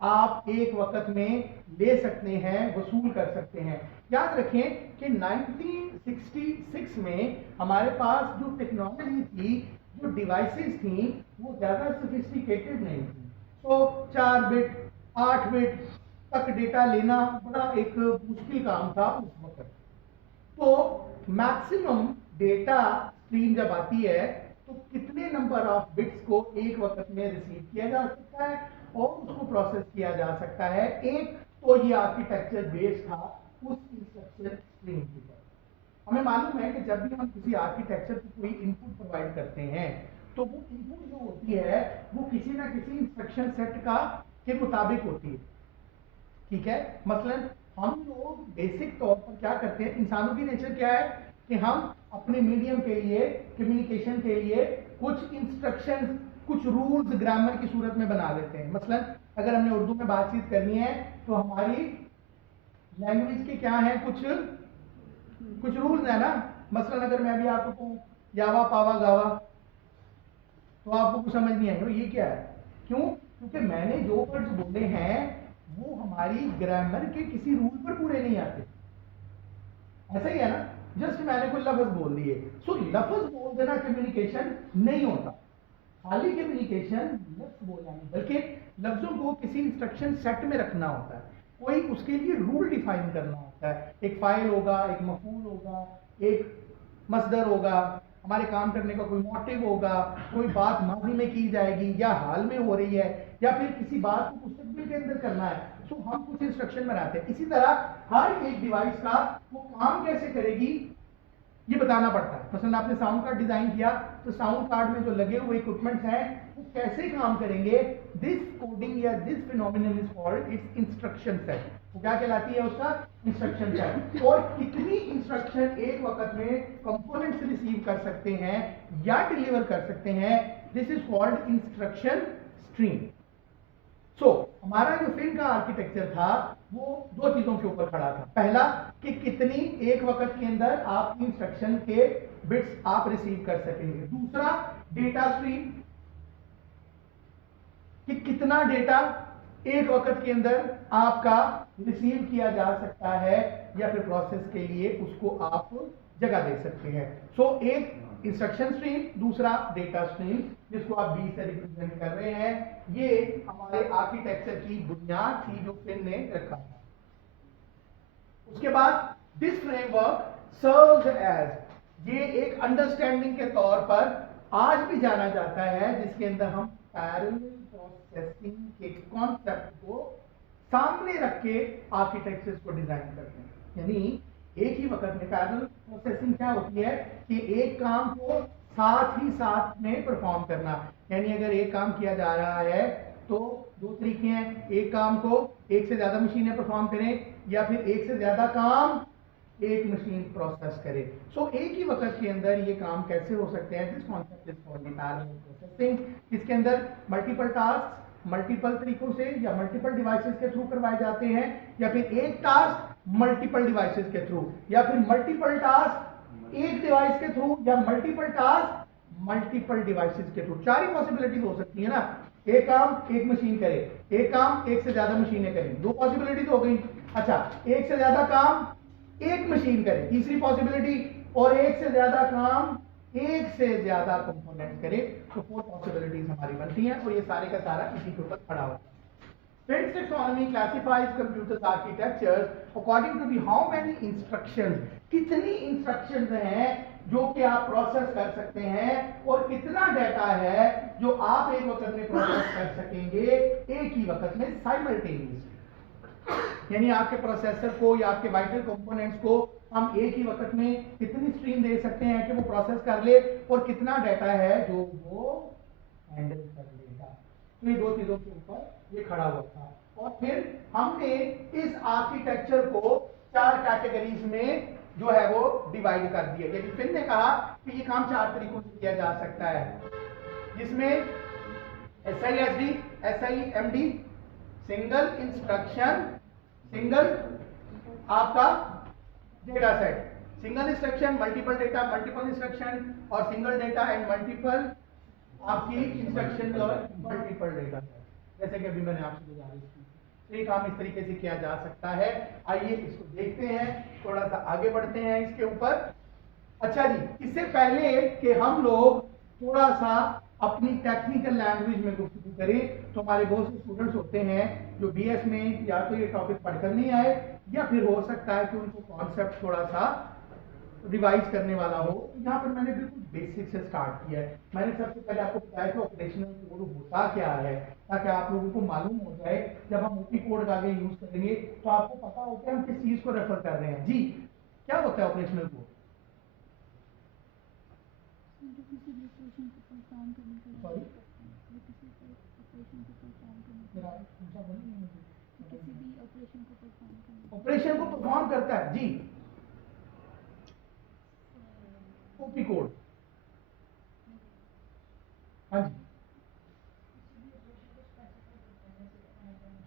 आप एक वक्त में ले सकते हैं, वसूल कर सकते हैं। याद रखें कि 1966 में हमारे पास जो टेक्नोलॉजी थी, जो डिवाइसेस थी, वो ज्यादा सोफिस्टिकेटेड नहीं थी। तो 4 बिट 8 बिट तक डेटा लेना बड़ा एक मुश्किल काम था उस वक्त। तो मैक्सिमम डेटा स्ट्रीम जब आती है तो कितने नंबर ऑफ बिट्स को एक वक्त में रिसीव किया जा सकता है और उसको प्रोसेस किया जा सकता है। एक तो ये आर्किटेक्चर बेस था उस इंस्ट्रक्शन स्ट्रीम की तरफ। हमें मालूम है कि जब भी हम किसी आर्किटेक्चर को कोई इनपुट प्रोवाइड करते हैं तो वो इनपुट जो होती है वो किसी ना किसी इंस्ट्रक्शन सेट का के मुताबिक होती है। ठीक है, मसलन हम लोग बेसिक तौर पर क्या करते हैं, इंसानों की नेचर क्या है कि हम अपने मीडियम के लिए, कम्युनिकेशन के लिए कुछ इंस्ट्रक्शंस, कुछ रूल्स ग्रामर की सूरत में बना लेते हैं। मसलन अगर हमने उर्दू में बातचीत करनी है तो हमारी लैंग्वेज के क्या है, कुछ रूल्स है ना। मसलन अगर मैं भी आपको कहूँ यावा पावा गावा तो आपको कुछ समझ नहीं आएगा ये क्या है। क्यों? क्योंकि मैंने जो वर्ड्स बोले हैं वो हमारी ग्रामर के किसी रूल पर पूरे नहीं आते। ऐसा ही है ना, जस्ट मैंने कोई लफ्ज बोल दिए, सो लफ्ज बोल देना कम्युनिकेशन नहीं होता। खाली कम्युनिकेशन लफ्ज बोलना नहीं, बल्कि लफ्जों को किसी इंस्ट्रक्शन सेट में रखना होता है, कोई उसके लिए रूल डिफाइन करना होता है। एक फाइल होगा, एक मफूल होगा, एक मसदर होगा, हमारे काम करने का कोई मोटिव होगा, कोई बात माजी में की जाएगी या हाल में हो रही है, या फिर किसी बात को मुस्तकबिल के अंदर करना है, तो हम कुछ इंस्ट्रक्शन बनाते हैं। इसी तरह हर एक डिवाइस का वो काम कैसे करेगी ये बताना पड़ता है। मसलन आपने साउंड कार्ड डिजाइन किया तो साउंड कार्ड में जो लगे हुए इक्विपमेंट्स हैं वो कैसे काम करेंगे, दिस कोडिंग या this phenomenon is called its instruction set. वो क्या कहलाती है, उसका इंस्ट्रक्शन सेट। और कितनी इंस्ट्रक्शन एक वक्त में कंपोनेंट्स रिसीव कर सकते हैं या डिलीवर कर सकते हैं, this is called instruction stream. So हमारा जो फिल्म का आर्किटेक्चर था वो दो चीजों के ऊपर खड़ा था। पहला कि कितनी एक वक्त के अंदर आप इंस्ट्रक्शन के बिट्स आप रिसीव कर सकेंगे। दूसरा डेटा स्ट्रीम, कि कितना डेटा एक वक्त के अंदर आपका रिसीव किया जा सकता है या फिर प्रोसेस के लिए उसको आप जगह दे सकते हैं। सो एक इंस्ट्रक्शन स्ट्रीम, दूसरा डेटा स्ट्रीम, जिसको आप बी से रिप्रेजेंट कर रहे हैं। ये हमारे आर्किटेक्चर की बुनियाद थी जो फिन ने रखा था। उसके बाद दिस फ्रेमवर्क सर्व्स एज, ये एक अंडरस्टैंडिंग के तौर पर आज भी जाना जाता है, जिसके अंदर हम पैरेलल प्रोसेसिंग के कॉन्सेप्ट को सामने रख के आर्किटेक्चर्स को डिजाइन करते हैं। यानी एक ही वक्त में पैरेलल प्रोसेसिंग क्या होती है कि एक काम को साथ ही साथ में परफॉर्म करना। यानी अगर एक काम किया जा रहा है तो दो तरीके हैं, एक काम को एक से ज्यादा मशीनें परफॉर्म करें या फिर एक से ज्यादा काम एक मशीन प्रोसेस करे। सो एक ही वक्त के अंदर ये काम कैसे हो सकते हैं, this concept is called parallel processing. इसके अंदर मल्टीपल टास्क मल्टीपल तरीकों से या मल्टीपल डिवाइसेस के थ्रू करवाए जाते हैं, या फिर एक टास्क मल्टीपल डिवाइसेस के थ्रू, या फिर मल्टीपल टास्क एक डिवाइस के थ्रू, या मल्टीपल टास्क मल्टीपल डिवाइसेस के थ्रू। चार ही पॉसिबिलिटीज हो सकती है ना, एक काम एक मशीन करे, एक काम एक से ज्यादा मशीनें करें, दो पॉसिबिलिटीज हो गई। अच्छा, एक से ज्यादा काम एक मशीन करे, तीसरी पॉसिबिलिटी, और एक से ज्यादा काम एक से ज्यादा कंपोनेंट करे, तो फोर पॉसिबिलिटीज हमारी बनती हैं, और ये सारे का सारा इसी के ऊपर खड़ा होता है। Finn's taxonomy classifies computers architectures according to the how many instructions, कितनी instructions हैं जो कि आप प्रोसेस कर सकते हैं, और कितना डाटा है जो आप एक वक्त में प्रोसेस कर सकेंगे एक ही वक्त में साइमल्टेनियसली। यानी आपके प्रोसेसर को या आपके वाइटल कंपोनेंट्स को हम एक ही वक्त में कितनी स्ट्रीम दे सकते हैं कि वो प्रोसेस कर ले, और कितना डाटा है जो वो हैंडल कर लेगा। तो ये दो चीजों के ऊपर ये खड़ा हुआ था। और फिर हमने इस आर्किटेक्चर को चार कैटेगरीज में जो है वो डिवाइड कर दिया। यानी फिर ने कहा कि ये काम चार तरीकों से किया जा सकता है, जिसमें SISD, SIMD, single instruction, single आपका data set, single instruction multiple data, multiple instruction, और सिंगल डेटा एंड मल्टीपल आपकी इंस्ट्रक्शन और मल्टीपल डेटा। जैसे कि अभी मैंने आपसे गुजारिश की, तो ये काम इस तरीके से किया जा सकता है। आइए इसको देखते हैं, थोड़ा सा आगे बढ़ते हैं इसके ऊपर। अच्छा जी, इससे पहले कि हम लोग थोड़ा सा अपनी टेक्निकल लैंग्वेज में गुफ्तगू करें, तो हमारे बहुत से स्टूडेंट्स होते हैं जो BS में या तो ये टॉपिक पढ़कर नहीं आए, या फिर हो सकता है कि उनको कॉन्सेप्ट थोड़ा सा रिवाइज करने वाला हो। यहाँ पर मैंने बिल्कुल बेसिक से स्टार्ट किया है। मैंने सबसे पहले आपको बताया कि ऑपरेशनल कोड होता क्या है, ताकि आप लोगों को मालूम हो जाए जब हम OP कोड आगे यूज करेंगे तो आपको पता हो कि हम किस चीज को रेफर कर रहे हैं। जी, क्या होता है ऑपरेशनल कोड? ऑपरेशन को परफॉर्म करता है जी, OP कोड। हाँ जी,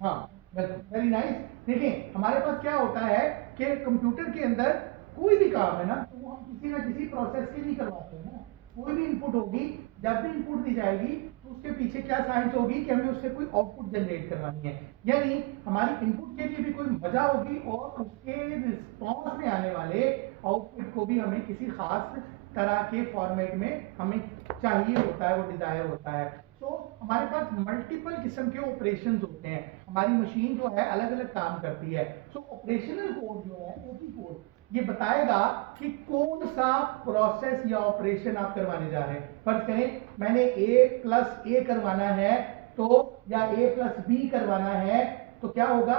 हाँ वेरी नाइस। देखिए हमारे पास क्या होता है कि कंप्यूटर के अंदर कोई भी काम है ना, तो वो हम किसी ना किसी प्रोसेस के लिए करवाते हैं ना। कोई भी इनपुट होगी, जब भी इनपुट दी जाएगी तो उसके पीछे क्या साइंस होगी कि हमें उससे कोई आउटपुट जनरेट करवानी है। यानी हमारी इनपुट के लिए भी कोई वजह होगी, और उसके रिस्पॉन्स में आने वाले आउटपुट को भी हमें किसी खास तरह के फॉर्मेट में हमें चाहिए होता है, वो डिजायर होता है। तो हमारे पास मल्टीपल किस्म के ऑपरेशंस होते हैं। हमारी मशीन जो है अलग अलग काम करती है। सो ऑपरेशनल कोड जो है, OP कोड, ये बताएगा कि कौन सा प्रोसेस या ऑपरेशन आप करवाने जा रहे हैं। फर्ज करें मैंने A+A करवाना है, तो या A+B करवाना है, तो क्या होगा?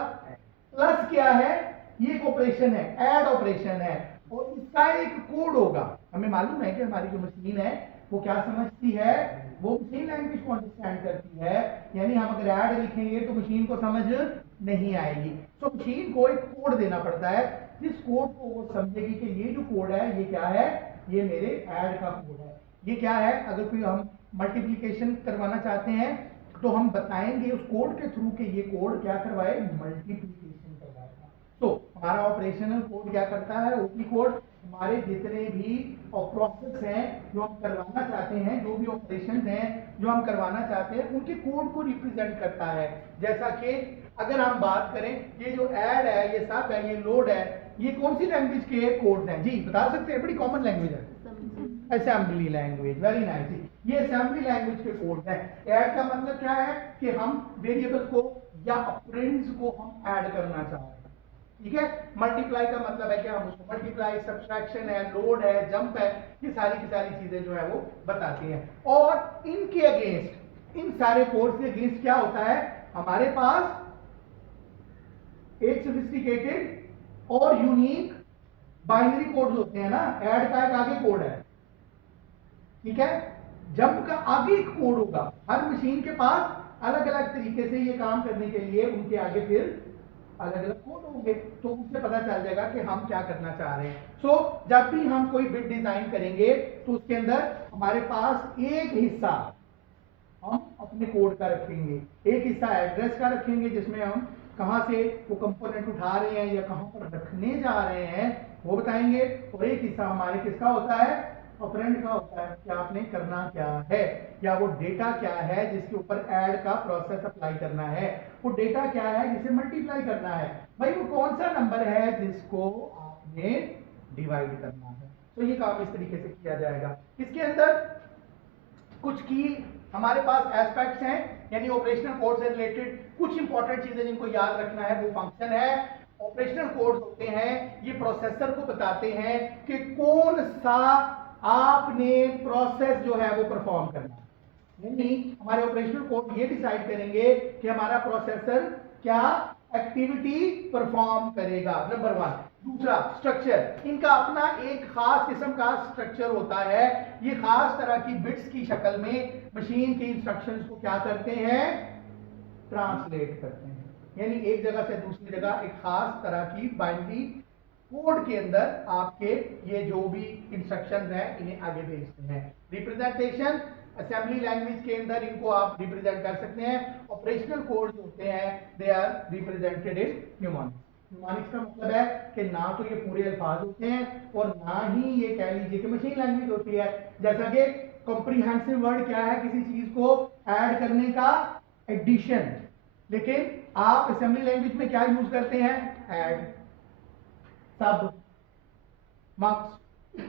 प्लस क्या है? ये एक ऑपरेशन है, ऐड ऑपरेशन है, और इसका एक कोड होगा। हमें मालूम है कि हमारी जो मशीन है वो क्या समझती है, वो मशीन लैंग्वेज को अंडरस्टैंड करती है। यानी हम अगर ऐड लिखेंगे तो मशीन को समझ नहीं आएगी। तो मशीन को एक कोड देना पड़ता है, जिस कोड को वो समझेगी कि ये जो कोड है ये क्या है, ये मेरे ऐड का कोड है। ये क्या है, अगर कोई हम मल्टीप्लिकेशन करवाना चाहते हैं तो हम बताएंगे उस कोड के थ्रू कि ये कोड क्या करवाए, मल्टीप्लिकेशन करवाएगा। तो हमारा ऑपरेशनल कोड क्या करता है, OP कोड हमारे जितने भी प्रोसेस हैं जो हम करवाना चाहते हैं, जो भी ऑपरेशंस हैं जो हम करवाना चाहते हैं, उनके कोड को रिप्रेजेंट करता है। जैसा कि अगर हम बात करें, ये जो ऐड है, ये सब है, ये लोड है, ये कौन सी लैंग्वेज के कोड हैं? जी बता सकते हैं, बड़ी कॉमन लैंग्वेज है। Assembly language, very nice. ये असेंबली लैंग्वेज के कोड है। ऐड का मतलब क्या है कि हम वेरिएबल को या ऑपरेंड्स को हम ऐड करना चाह रहे हैं, ठीक है। मल्टीप्लाई का मतलब है कि हम उसको मल्टीप्लाई, सब्सट्रैक्शन है, लोड है, जंप है, ये सारी की सारी चीजें जो है वो बताती हैं। और इनके अगेंस्ट, इन सारे कोड्स के अगेंस्ट क्या होता है, हमारे पास एक सोफिस्टिकेटेड और यूनिक बाइनरी कोड्स होते हैं ना। ऐड का एक आगे कोड है, ठीक है, जंप का आगे एक कोड होगा। हर मशीन के पास अलग अलग तरीके से ये काम करने के लिए उनके आगे फिर अलग अलग कोड होंगे, तो उससे पता चल जाएगा कि हम क्या करना चाह रहे हैं। सो जब भी हम कोई बिट डिजाइन करेंगे तो उसके अंदर हमारे पास एक हिस्सा हम अपने कोड का रखेंगे, एक हिस्सा एड्रेस का रखेंगे जिसमें हम कहां से वो कंपोनेंट उठा रहे हैं या कहां पर रखने जा रहे हैं वो बताएंगे, और एक हिस्सा हमारे किसका होता है, ऑपरेंड का होता है, कि आपने करना क्या है, या वो डेटा क्या है जिसके ऊपर ऐड का प्रोसेस अप्लाई करना है, वो डेटा क्या है जिसे मल्टीप्लाई करना है, भाई वो कौन सा नंबर है जिसको आपने डिवाइड करना है। तो ये काम इस तरीके से किया जाएगा। इसके अंदर कुछ की हमारे पास एस्पेक्ट्स हैं, यानी ऑपरेशनल कोड से रिलेटेड कुछ इंपॉर्टेंट चीजें जिनको याद रखना है। वो फंक्शन है, ऑपरेशनल कोड्स होते हैं, ये प्रोसेसर को बताते हैं कि कौन सा आपने प्रोसेस जो है वो परफॉर्म करना है। यानी हमारे ऑपरेशनल कोड ये डिसाइड करेंगे कि हमारा प्रोसेसर क्या एक्टिविटी परफॉर्म करेगा, नंबर वन। दूसरा स्ट्रक्चर, इनका अपना एक खास किस्म का स्ट्रक्चर होता है। ये खास तरह की बिट्स की शक्ल में मशीन के इंस्ट्रक्शंस को क्या करते हैं, ट्रांसलेट करते हैं। यानी एक जगह से दूसरी जगह एक खास तरह की बाइनरी कोड के अंदर आपके ये जो भी इंस्ट्रक्शंस हैं इन्हें आगे भेजते हैं। रिप्रेजेंटेशन, असेंबली लैंग्वेज के अंदर इनको आप रिप्रेजेंट कर सकते हैं। ऑपरेशनल कोड्स होते हैं, दे आर रिप्रेजेंटेड इन न्यूमॉनिक्स। न्यूमॉनिक्स का मतलब है कि ना तो ये पूरे अल्फाज होते हैं और ना ही ये कह लीजिए कि मशीन लैंग्वेज होती है। जैसा कि कॉम्प्रिहेंसिव वर्ड क्या है, किसी चीज को ऐड करने का, एडिशन। लेकिन आप असेंबली लैंग्वेज में क्या यूज करते हैं, ऐड, सब, मक्स,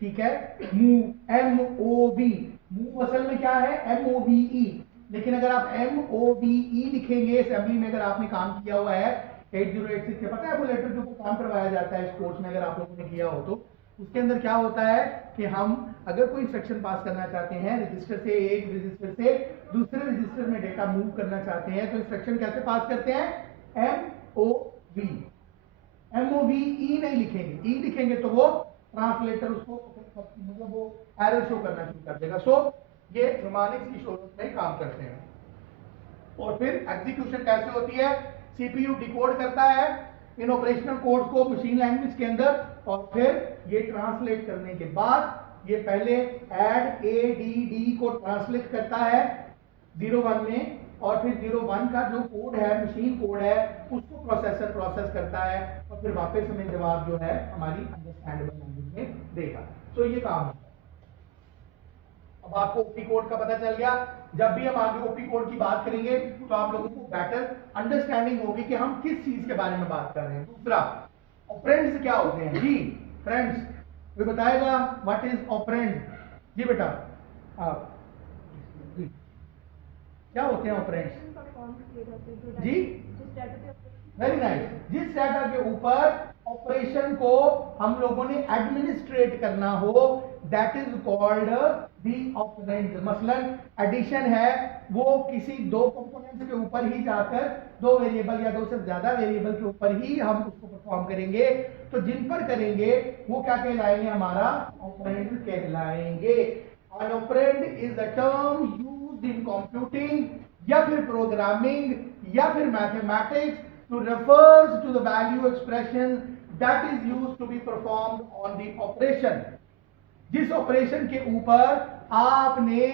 ठीक है, मूव, MOV, मूव असल में क्या है, MOVE। लेकिन अगर आप MOVE लिखेंगे असेंबली में, अगर आपने काम किया हुआ है 8086 के, पता है वो लेटर के ऊपर काम करवाया जाता है इस कोर्स में, अगर आप लोगों ने किया हो तो उसके अंदर क्या होता है कि हम अगर कोई इंस्ट्रक्शन पास करना चाहते हैं, रजिस्टर से एक रजिस्टर से दूसरे रजिस्टर में डेटा मूव करना चाहते हैं, तो इंस्ट्रक्शन कैसे पास करते हैं, MOV। MOVE नहीं लिखेंगे, ई लिखेंगे तो वो ट्रांसलेटर उसको मतलब वो एरर शो करना शुरू कर देगा। सो ये न्यूमॉनिक्स की शोध में काम करते हैं। और फिर एग्जीक्यूशन कैसे होती है, सीपीयू डिकोड करता है इन ऑपरेशनल कोड्स को मशीन लैंग्वेज के अंदर, और फिर ये ट्रांसलेट करने के बाद ये पहले ऐड ADD को ट्रांसलेट करता है 01 में, और फिर 01 का जो कोड है, मशीन कोड है, उसको प्रोसेसर प्रोसेस करता है और फिर वापस हमें जवाब जो है हमारी अंडरस्टैंडेबल लैंग्वेज में देगा। तो ये काम होता है। अब आपको ओपी कोड का पता चल गया। जब भी हम आगे ओपी कोड की बात करेंगे तो आप लोगों को बेटर अंडरस्टैंडिंग होगी कि हम किस चीज के बारे में बात कर रहे हैं। दूसरा, ऑपरेंड्स क्या होते हैं जी, फ्रेंड्स ये बताएगा व्हाट इज ऑपरेंड। जी बेटा आप क्या होते हैं ऑपरेंड्स जी, वेरी नाइस। जिस डाटा के ऊपर ऑपरेशन को हम लोगों ने एडमिनिस्ट्रेट करना हो, that is called the operand. मसलन एडिशन है, वो किसी दो कंपोनेंट्स के ऊपर ही जाकर, दो वेरिएबल या दो से ज्यादा वेरिएबल के ऊपर ही हम उसको परफॉर्म करेंगे, तो जिन पर करेंगे वो क्या कहलाएंगे, हमारा ऑपरेंड कहलाएंगे। An operand is a term used in computing या फिर प्रोग्रामिंग या फिर mathematics to refers to the value expression that is used to be performed on the operation। जिस ऑपरेशन के ऊपर आपने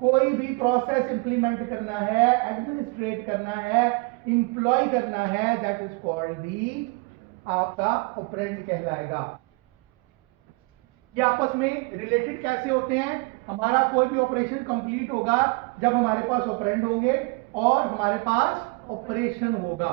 कोई भी प्रोसेस इंप्लीमेंट करना है, एडमिनिस्ट्रेट करना है, इंप्लॉय करना है, दैट इज कॉल्ड दी आपका ऑपरेंड कहलाएगा। ये आपस में रिलेटेड कैसे होते हैं, हमारा कोई भी ऑपरेशन कंप्लीट होगा जब हमारे पास ऑपरेंड होंगे और हमारे पास ऑपरेशन होगा,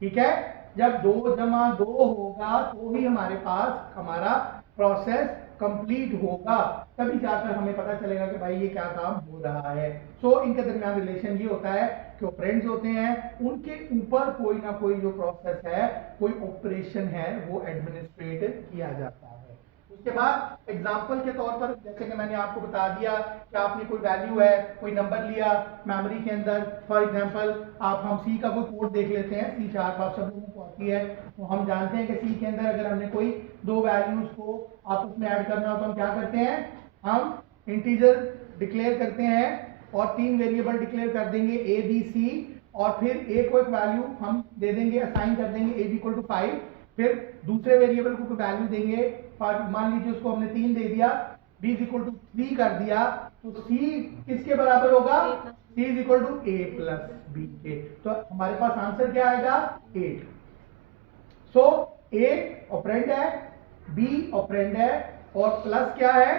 ठीक है। जब 2 जमा 2 होगा तो ही हमारे पास हमारा प्रोसेस कंप्लीट होगा तभी जाकर हमें पता चलेगा कि भाई ये क्या काम हो रहा है। सो इनके दरमियान रिलेशन ये होता है कि ऑपरेंड्स होते हैं, उनके ऊपर कोई ना कोई जो प्रोसेस है, कोई ऑपरेशन है, वो एडमिनिस्ट्रेट किया जाता है। उसके बाद एग्जाम्पल के तौर पर जैसे कि मैंने आपको बता दिया कि आपने कोई वैल्यू है, कोई नंबर लिया मेमोरी के अंदर, फॉर एग्जांपल आप हम सी का कोई कोड देख लेते हैं, C# आप सब लोगों को आती है, तो हम जानते हैं कि सी के अंदर अगर हमने कोई दो वैल्यूज को आपस में ऐड करना हो तो हम क्या करते हैं, हम इंटीजर डिक्लेयर करते हैं और तीन वेरिएबल डिक्लेयर कर देंगे A B C, और फिर A को एक वैल्यू हम दे देंगे, असाइन कर देंगे A = 5, फिर दूसरे वेरिएबल को कोई वैल्यू देंगे, मान लीजिए उसको हमने 3 दे दिया, B = 3 कर दिया, तो C किसके बराबर होगा, C = A + B के, तो हमारे पास आंसर क्या आएगा 8। सो A ऑपरेंड है, B ऑपरेंड है और प्लस क्या है,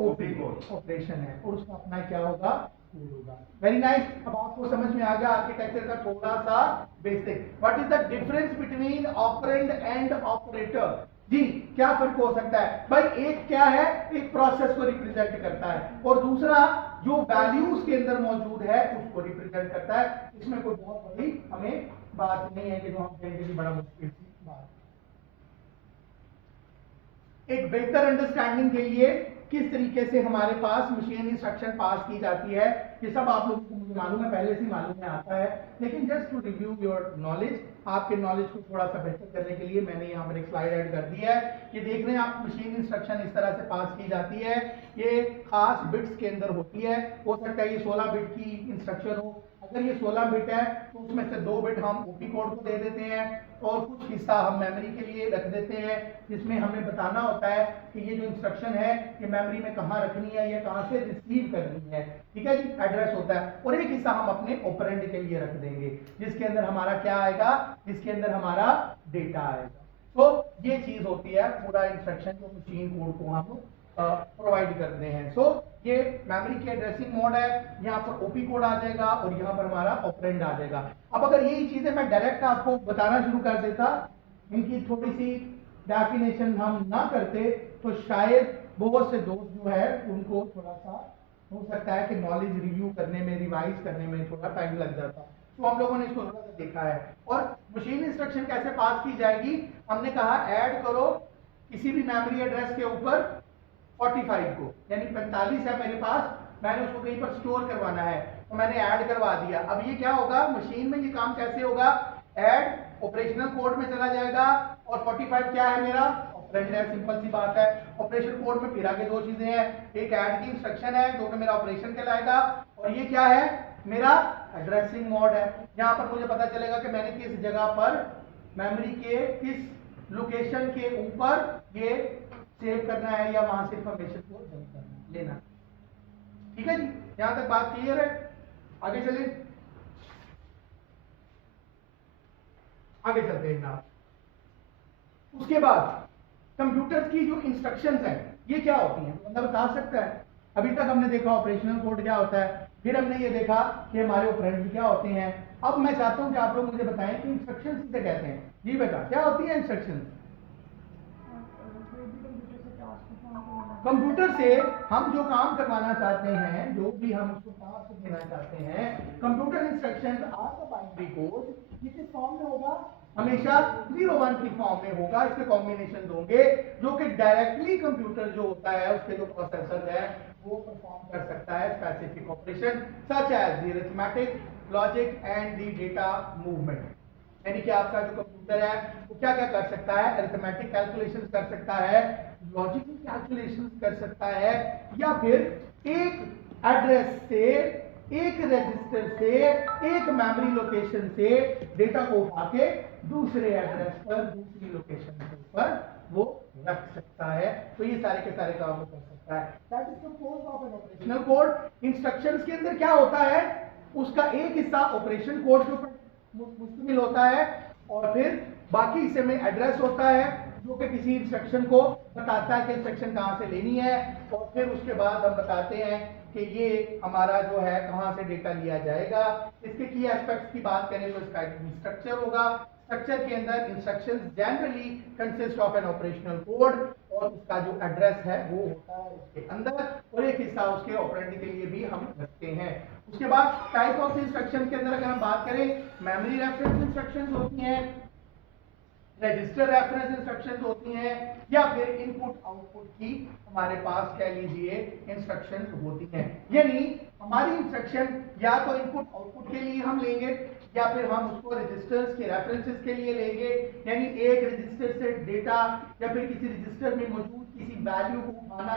ऑपरेशन है, और उसका अपना क्या होगा, कोड होगा। Very nice. अब आपको समझ में आ गया आर्किटेक्चर का थोड़ा सा basic. What is the difference between operand and operator? जी क्या फर्क हो सकता है भाई? एक क्या है, एक प्रोसेस को रिप्रेजेंट करता है, और दूसरा जो वैल्यूज के अंदर मौजूद है उसको रिप्रेजेंट करता है। इसमें कोई बहुत बड़ी हमें बात नहीं है कि जो हम कहेंगे कि बड़ा मुश्किल सी बात। एक बेहतर अंडरस्टैंडिंग के लिए किस तरीके से हमारे पास मशीन इंस्ट्रक्शन पास की जाती है, ये सब आप लोगों को मुझे मालूम है, पहले से मालूम है, आता है, लेकिन just to review your knowledge, आपके नॉलेज को थोड़ा सा बेहतर करने के लिए मैंने यहाँ पर एक स्लाइड ऐड कर दी है। ये देख रहे हैं आप, मशीन इंस्ट्रक्शन इस तरह से पास की जाती है, ये खास बिट्स के अंदर होती है। हो सकता है ये 16 बिट की इंस्ट्रक्शन हो, अगर ये 16 बिट है तो उसमें से 2 बिट हम ओपी कोड को दे देते हैं और कुछ हिस्सा हम मेमोरी के लिए रख देते हैं, जिसमें हमें बताना होता है कि ये जो इंस्ट्रक्शन है ये मेमोरी में कहाँ रखनी है या कहाँ से रिसीव करनी है, ठीक है जी, एड्रेस होता है। और एक हिस्सा हम अपने ऑपरेंड के लिए रख देंगे, जिसके अंदर हमारा क्या आएगा, जिसके अंदर हमारा डेटा आएगा। तो ये चीज होती है पूरा इंस्ट्रक्शन जो मशीन कोड को हम प्रोवाइड करते हैं। सो ये मेमोरी के एड्रेसिंग मोड है, यहाँ पर ओपी कोड आ जाएगा और यहाँ पर हमारा ऑपरेंड आ जाएगा। अब अगर यही चीजें मैं डायरेक्ट आपको बताना शुरू कर देता, इनकी थोड़ी सी डेफिनेशन हम ना करते, तो शायद बहुत से दोस्त जो है उनको थोड़ा सा हो सकता है कि नॉलेज रिव्यू करने में, रिवाइज करने में थोड़ा टाइम लग जाता। तो हम लोगों ने इसको थोड़ा सा देखा है। और मशीन इंस्ट्रक्शन कैसे पास की जाएगी, हमने कहा ऐड करो किसी भी मेमोरी एड्रेस के ऊपर 45 को, यानी 45 है मेरे पास, मैंने उसको कहीं पर स्टोर करवाना है, तो मैंने ऐड करवा दिया। अब ये क्या होगा मशीन में, ये काम कैसे होगा, ऐड ऑपरेशनल कोड में चला जाएगा और 45 क्या है मेरा, ऑपरेंड है, सिंपल सी बात है। ऑपरेशन कोड में फिर आगे दो चीजें हैं, एक ऐड की इंस्ट्रक्शन है जो कि मेरा ऑपरेशन कहलाएगा, और ये क्या है मेरा एड्रेसिंग मोड है। यहाँ पर मुझे पता चलेगा कि मैंने किस जगह पर मेमोरी के किस लोकेशन के ऊपर ये सेव करना है या वहां से इंफॉर्मेशन को जंप करना लेना। ठीक है जी, यहां तक बात क्लियर है? आगे चले, आगे चलते हैं जनाब। उसके बाद कंप्यूटर की जो इंस्ट्रक्शंस हैं ये क्या होती हैं, बंदा बता सकता है? अभी तक हमने देखा ऑपरेशनल कोड क्या होता है, फिर हमने ये देखा कि हमारे ऑपरेंड क्या होते हैं। अब मैं चाहता हूं कि आप लोग मुझे बताएं कि इंस्ट्रक्शंस किसे कहते हैं। जी बेटा, क्या होती है इंस्ट्रक्शंस? कंप्यूटर से हम जो काम करवाना चाहते हैं, जो भी हम उसको टास्क देना चाहते हैं, computer instructions are the binary code, ये किस फॉर्म में होगा, हमेशा 0-1 की फॉर्म में होगा। इसके कॉम्बिनेशन होंगे जो कि डायरेक्टली कंप्यूटर जो होता है उसके जो प्रोसेसर है वो परफॉर्म कर सकता है specific operation such as the arithmetic, logic and the data movement. यानी कि आपका जो कंप्यूटर है वो क्या क्या कर सकता है, अरिथमेटिक कैलकुलेशंस कर सकता है, लॉजिकल कैलकुलेशंस कर सकता है, या फिर एक एड्रेस से, एक रजिस्टर से, एक मेमोरी लोकेशन से डेटा को उठा के दूसरे एड्रेस पर, दूसरी लोकेशन के ऊपर वो रख सकता है। तो ये सारे के सारे काम कर सकता है। That is the code of N operational code. Instructions के अंदर क्या होता है, उसका एक हिस्सा ऑपरेशन कोड के ऊपर मुश्तमिल होता है और फिर बाकी हिस्से में एड्रेस होता है जो कि किसी इंस्ट्रक्शन को बताता है कि इंस्ट्रक्शन कहाँ से लेनी है, और फिर उसके बाद हम बताते हैं कि ये हमारा जो है कहाँ से डेटा लिया जाएगा। इसके की एस्पेक्ट्स की बात करें तो इसका एक स्ट्रक्चर होगा, स्ट्रक्चर के अंदर instructions generally consist of N operational code और उसका जो एड्रेस है वो होता है उसके अंदर और एक हिस्सा उसके ऑपरेंड के लिए भी हम रखते हैं। उसके बाद टाइप ऑफ इंस्ट्रक्शन के अंदर अगर हम बात करें, मेमोरी रेफरेंस इंस्ट्रक्शंस होती हैं, रजिस्टर रेफरेंस इंस्ट्रक्शंस होती हैं या फिर इनपुट आउटपुट की हमारे पास कह लीजिए इंस्ट्रक्शंस होती हैं। यानी हमारी इंस्ट्रक्शन या तो इनपुट आउटपुट के लिए हम लेंगे या फिर हम उसको रजिस्टर्स के रेफरेंसेस के लिए लेंगे। यानी एक रजिस्टर से डेटा या फिर किसी रजिस्टर में मौजूद किसी वैल्यू को उठाना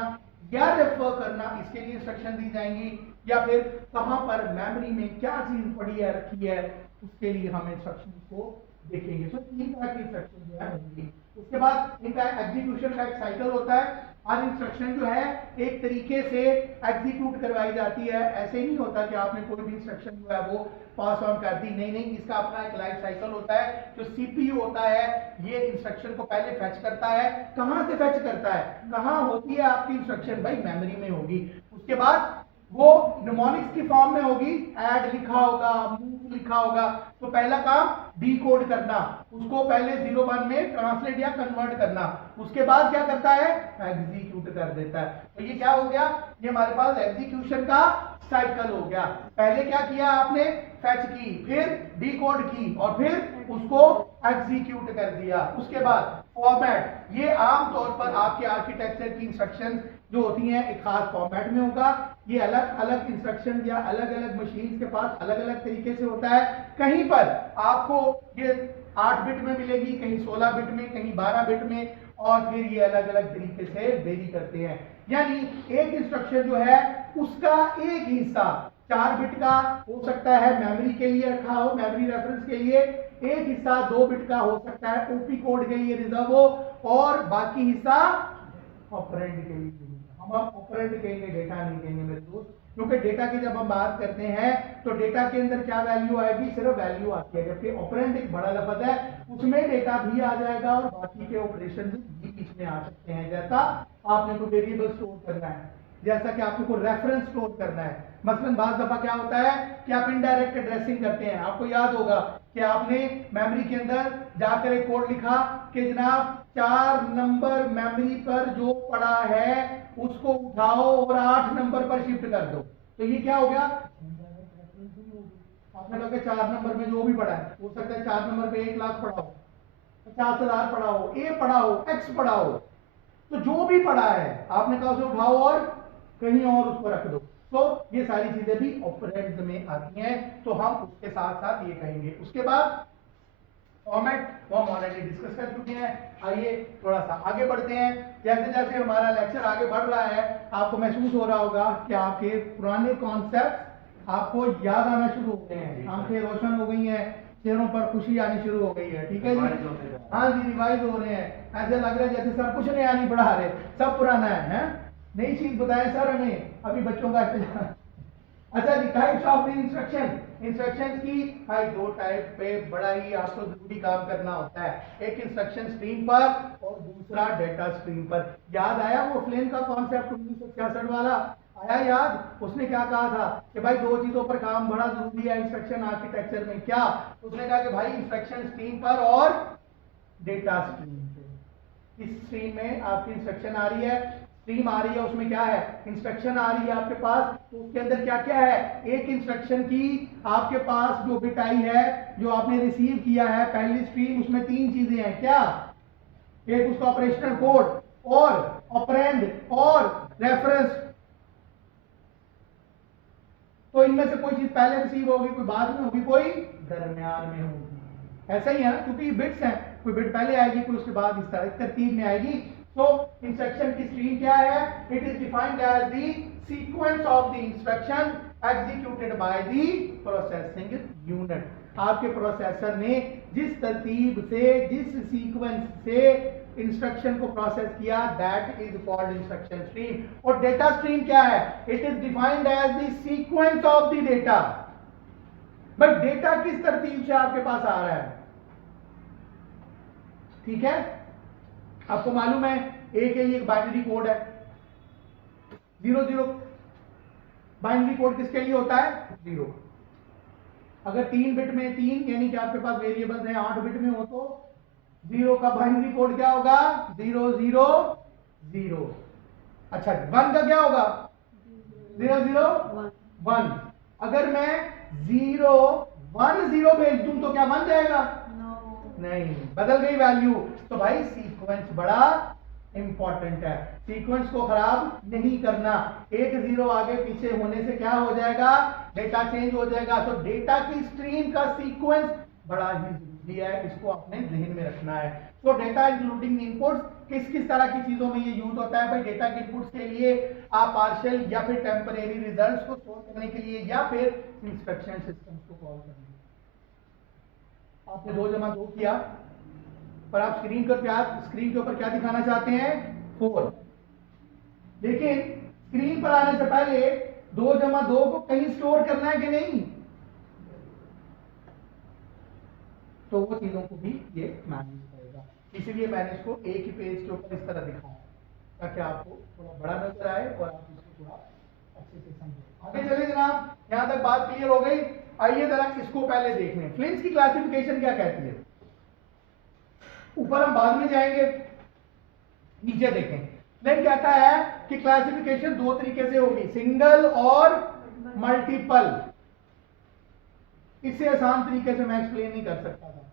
या रेफर करना, इसके लिए इंस्ट्रक्शन दी जाएंगी या फिर कहां पर मेमोरी में क्या चीज पड़ी है रखी है उसके लिए हम इंस्ट्रक्शन को देखेंगे। तो तीन तरह की इंस्ट्रक्शन जो है होंगी। उसके बाद इनका एग्जीक्यूशन का एक साइकिल होता है। हर इंस्ट्रक्शन जो है एक तरीके से एग्जीक्यूट करवाई जाती है। ऐसे नहीं होता कि आपने कोई भी इंस्ट्रक्शन जो है वो पास ऑन कर दी, नहीं नहीं, इसका अपना एक लाइफ साइकिल होता है। जो सीपीयू होता है ये इंस्ट्रक्शन को पहले फेच करता है। कहां से फेच करता है, कहां होती है आपकी इंस्ट्रक्शन, भाई मेमोरी में होगी। उसके बाद वो निमोनिक्स की फॉर्म में होगी, ऐड लिखा होगा, मूव लिखा होगा। तो पहला काम डीकोड करना, उसको पहले 0-1 में ट्रांसलेट या कन्वर्ट करना, उसके बाद क्या करता है, एग्जीक्यूट कर देता है। तो ये क्या हो गया, ये हमारे पास एग्जीक्यूशन का साइकिल हो गया। पहले क्या किया आपने, फेच की, फिर डीकोड की और फिर उसको एग्जीक्यूट कर दिया। उसके बाद फॉर्मेट, ये आमतौर पर आपके आर्किटेक्चर की इंस्ट्रक्शन जो होती हैं एक खास फॉर्मेट में होगा। ये अलग अलग इंस्ट्रक्शन या अलग अलग मशीन के पास अलग अलग तरीके से होता है। कहीं पर आपको ये 8 बिट में मिलेगी, कहीं 16 बिट में, कहीं 12 बिट में, और फिर ये अलग अलग तरीके से वेरी करते हैं। यानी एक इंस्ट्रक्शन जो है उसका एक हिस्सा 4 बिट का हो सकता है, मेमोरी के लिए रखा हो, मेमोरी रेफरेंस के लिए। एक हिस्सा 2 बिट का हो सकता है, ओपी कोड के लिए रिजर्व हो, और बाकी हिस्सा ऑपरेंड के लिए। हम ऑपरेंड कहेंगे, डेटा नहीं कहेंगे मेरे दोस्त, क्योंकि डेटा की जब हम बात करते हैं तो डेटा के अंदर क्या वैल्यू आएगी, सिर्फ वैल्यू आती है, जबकि ऑपरेंड एक बड़ा लफ्ज है, उसमें डेटा भी आ जाएगा और बाकी के ऑपरेशन भी बीच में आ सकते हैं। जैसा आपने को वेरिएबल स्टोर करना है, जैसा कि आपको रेफरेंस स्टोर करना है। मसलन बात दफा क्या होता है कि आप इनडायरेक्ट एड्रेसिंग करते हैं। आपको याद होगा कि आपने मेमोरी के अंदर जाकर एक कोड लिखा कि जनाब 4 नंबर मेमोरी पर जो पड़ा है उसको उठाओ और 8 नंबर पर शिफ्ट कर दो। तो ये क्या हो गया, आपने कहा कि 4 नंबर में जो भी पड़ा है, हो सकता है 4 नंबर पे 1 लाख पड़ा हो, 50,000 पड़ा हो, ए पड़ा हो, एक्स पड़ा हो, तो जो भी पड़ा है आपने कहा उसे उठाओ और कहीं और उसको रख दो। तो ये सारी चीजें भी ऑपरेंड्स में आती हैं, तो हम उसके साथ साथ ये कहेंगे। उसके बाद फॉर्मेट वो हम ऑलरेडी डिस्कस कर चुके हैं। आइए थोड़ा सा आगे बढ़ते हैं। जैसे जैसे हमारा लेक्चर आगे बढ़ रहा है आपको महसूस हो रहा होगा कि आपके पुराने कॉन्सेप्ट आपको याद आना शुरू हो गए हैं, आंखें रोशन हो गई हैं, चेहरों पर खुशी आनी शुरू हो गई है। ठीक है जी, हाँ जी, रिवाइज हो रहे हैं। ऐसे लग रहा है जैसे सब कुछ नया नहीं पढ़ा रहे, सब पुराना है? नई चीज बताएं सर हमें, अभी बच्चों का अच्छा जी, टाइप्स ऑफ इंस्ट्रक्शन। इंस्ट्रक्शन की भाई 2 टाइप पे बड़ा ही आपको जरूरी काम करना होता है, एक इंस्ट्रक्शन स्ट्रीम पर और दूसरा डेटा स्ट्रीम पर। याद आया वो फ्लेन का कॉन्सेप्ट 1966 वाला, आया याद? उसने क्या कहा था कि भाई 2 चीजों पर काम बड़ा जरूरी है इंस्ट्रक्शन आर्किटेक्चर में। क्या उसने कहा कि भाई इंस्ट्रक्शन स्ट्रीम पर और डेटा स्ट्रीम पे। इस स्ट्रीम में आपकी इंस्ट्रक्शन आ रही है, स्ट्रीम आ रही है, उसमें क्या है, इंस्ट्रक्शन आ रही है आपके पास, तो उसके अंदर क्या क्या है, एक इंस्ट्रक्शन की आपके पास जो बिट आई है, जो आपने रिसीव किया है पहली स्ट्रीम, उसमें 3 चीजें हैं। क्या, एक उसका ऑपरेशनल कोड और ऑपरेंड और रेफरेंस। तो इनमें से कोई चीज पहले रिसीव होगी, कोई बाद में होगी, कोई दरमियान में होगी। ऐसा ही है ना, क्योंकि बिट्स हैं, कोई बिट पहले आएगी, कोई उसके बाद, इस तरह तरतीब में आएगी। तो इंस्ट्रक्शन की स्ट्रीम क्या है, it is defined as the sequence of the instruction executed by the processing unit. आपके प्रोसेसर ने जिस तरतीब से, जिस सीक्वेंस से इंस्ट्रक्शन को प्रोसेस किया, that is called instruction stream. और डेटा स्ट्रीम क्या है, it is defined as the sequence of the data. But data किस तरतीब से आपके पास आ रहा है, ठीक है? आपको मालूम है ए के लिए एक बाइनरी कोड है, 00 बाइनरी कोड किसके लिए होता है, 0। अगर 3 बिट में 3 यानी कि आपके पास वेरिएबल्स हैं 8 बिट में हो तो 0 का बाइनरी कोड क्या होगा 0 0 0। अच्छा 1 का क्या होगा 0 0 1। अगर मैं 0 1 0 भेज दूं तो क्या बन जाएगा नहीं, बदल गई वैल्यू। तो भाई सीक्वेंस बड़ा इंपॉर्टेंट है, सीक्वेंस को खराब नहीं करना। एक 0 आगे पीछे होने से क्या हो जाएगा डेटा चेंज हो जाएगा। तो डेटा की स्ट्रीम का सीक्वेंस बड़ा ही जरूरी है, इसको अपने जहन में रखना है। तो डेटा इंक्लूडिंग इनपुट्स किस किस तरह की चीजों में ये यूज होता है भाई। डेटा के इनपुट्स के लिए आप पार्शियल या फिर टेम्परेरी रिजल्ट्स को स्टोर करने के लिए या फिर इंस्ट्रक्शन सिस्टम्स को कॉल करने। आपने 2 जमा 2 किया पर आप स्क्रीन के ऊपर क्या दिखाना चाहते हैं 4, लेकिन स्क्रीन पर आने से पहले 2 जमा 2 को कहीं स्टोर करना है कि नहीं, तो वो चीजों को भी ये मैनेज करेगा। इसलिए मैंने इसको एक ही पेज के ऊपर इस तरह दिखाया ताकि आपको थोड़ा बड़ा नजर आए और आप इसको थोड़ा अच्छे से समझे। आगे चलिए जनाब, यहां तक बात क्लियर हो गई। आइए जरा इसको पहले देख लें, फ्लिंट्स की क्लासिफिकेशन क्या कहती है। ऊपर हम बाद में जाएंगे, नीचे देखें। फ्लिंट कहता है कि क्लासिफिकेशन 2 तरीके से होगी, सिंगल और मल्टीपल। इससे आसान तरीके से मैं एक्सप्लेन नहीं कर सकता था।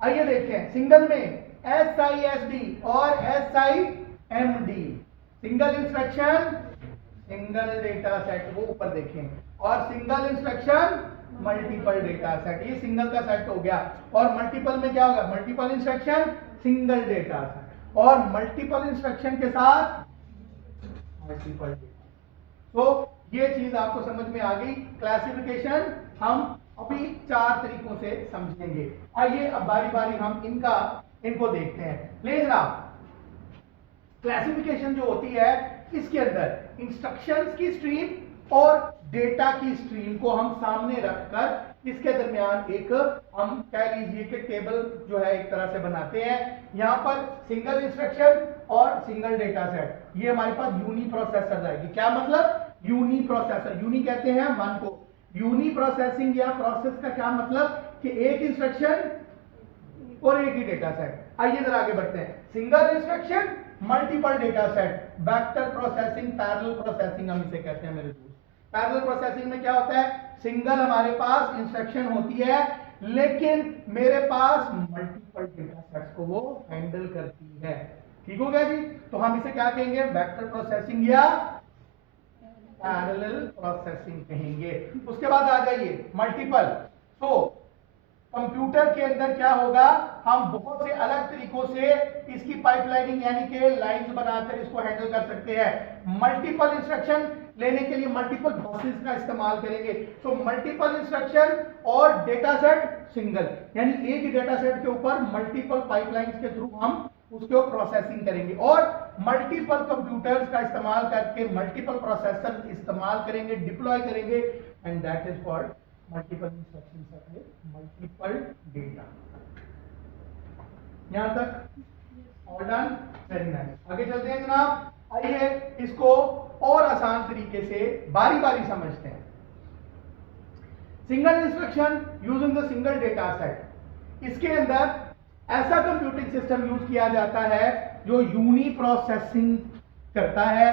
आइए देखते हैं, सिंगल में SISD और SIMD, single instruction single data set, वो ऊपर देखें, और single instruction multiple data set, ये सिंगल का सेट हो गया। और मल्टीपल में क्या होगा, multiple instruction single data set, और मल्टीपल इंस्ट्रक्शन के साथ मल्टीपल डेटा। तो ये चीज आपको समझ में आ गई। क्लासिफिकेशन हम अभी 4 तरीकों से समझेंगे। आइए अब बारी बारी हम इनको देखते हैं। ले जनाब, क्लासिफिकेशन जो होती है इसके अंदर इंस्ट्रक्शंस की स्ट्रीम और डेटा की स्ट्रीम को हम सामने रखकर इसके दरमियान एक हम कह लीजिए कि टेबल जो है एक तरह से बनाते हैं। यहां पर सिंगल इंस्ट्रक्शन और सिंगल डेटा सेट, ये हमारे पास यूनी प्रोसेसर आएगी। क्या मतलब यूनी प्रोसेसर, यूनी कहते हैं वन को, यूनी प्रोसेसिंग या प्रोसेस का क्या मतलब कि एक इंस्ट्रक्शन और एक ही डेटा सेट। आइए जरा आगे बढ़ते हैं। Single instruction multiple data set, vector processing, parallel processing हम इसे कहते हैं मेरे दोस्त। पैरेलल प्रोसेसिंग में क्या होता है, सिंगल हमारे पास इंस्ट्रक्शन होती है लेकिन मेरे पास मल्टीपल डेटा सेट्स को वो हैंडल करती है। ठीक हो गया जी। तो हम इसे क्या कहेंगे, वेक्टर प्रोसेसिंग या पैरेलल प्रोसेसिंग कहेंगे। उसके बाद आ जाइए मल्टीपल। तो कंप्यूटर के अंदर क्या होगा, हम बहुत से अलग तरीकों से इसकी पाइपलाइनिंग यानी कि लाइंस बनाकर इसको हैंडल कर सकते हैं। मल्टीपल इंस्ट्रक्शन लेने के लिए मल्टीपल बसेस का इस्तेमाल करेंगे। तो मल्टीपल इंस्ट्रक्शन और डेटा सेट सिंगल, यानी एक ही डेटा सेट के ऊपर मल्टीपल पाइपलाइंस के थ्रू हम उसको प्रोसेसिंग करेंगे और मल्टीपल कंप्यूटर्स का इस्तेमाल करके मल्टीपल प्रोसेसर इस्तेमाल करेंगे, डिप्लॉय करेंगे, and that is called multiple instruction set with multiple data. यहां तक ऑल डन, वेरी नाइस। आगे चलते हैं जनाब, आइए इसको और आसान तरीके से बारी बारी समझते हैं। Single instruction using the single data set, इसके अंदर ऐसा कंप्यूटिंग सिस्टम यूज किया जाता है जो यूनी प्रोसेसिंग करता है,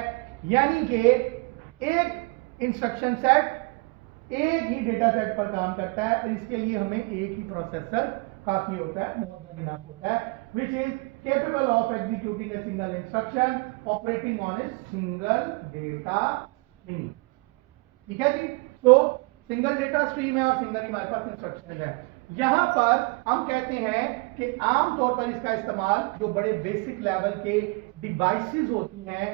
यानी कि एक इंस्ट्रक्शन सेट एक ही डेटा सेट पर काम करता है और इसके लिए हमें एक ही प्रोसेसर काफी होता है, मोर देन इनफ होता है, which is capable of executing a single instruction operating on a single data stream। ठीक है जी। तो सिंगल डेटा स्ट्रीम है और सिंगल ही हमारे पास इंस्ट्रक्शन है। यहां पर हम कहते हैं कि आमतौर पर इसका इस्तेमाल जो बड़े बेसिक लेवल के डिवाइसेस होती हैं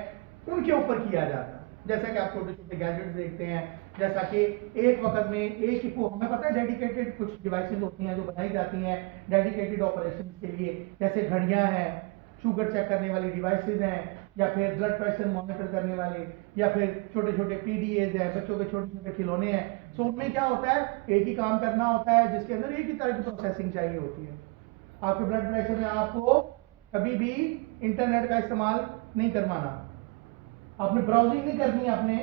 उनके ऊपर किया जाता है। जैसा कि आप छोटे छोटे गैजेट्स देखते हैं, जैसा कि एक वक्त में एक ही को हमें पता है डेडिकेटेड कुछ डिवाइसेस होती हैं जो बनाई जाती हैं डेडिकेटेड ऑपरेशंस के लिए, जैसे घड़ियां हैं, शुगर चेक करने वाली डिवाइसेस हैं, या फिर ब्लड प्रेशर मॉनिटर करने वाले, या फिर छोटे छोटे PDAs हैं, बच्चों के छोटे छोटे खिलौने हैं। सो उनमें क्या होता है, एक ही काम करना होता है जिसके अंदर एक ही तरह की प्रोसेसिंग चाहिए होती है। आपके ब्लड प्रेशर में आपको कभी भी इंटरनेट का इस्तेमाल नहीं करवाना, आपने ब्राउजिंग नहीं करनी अपने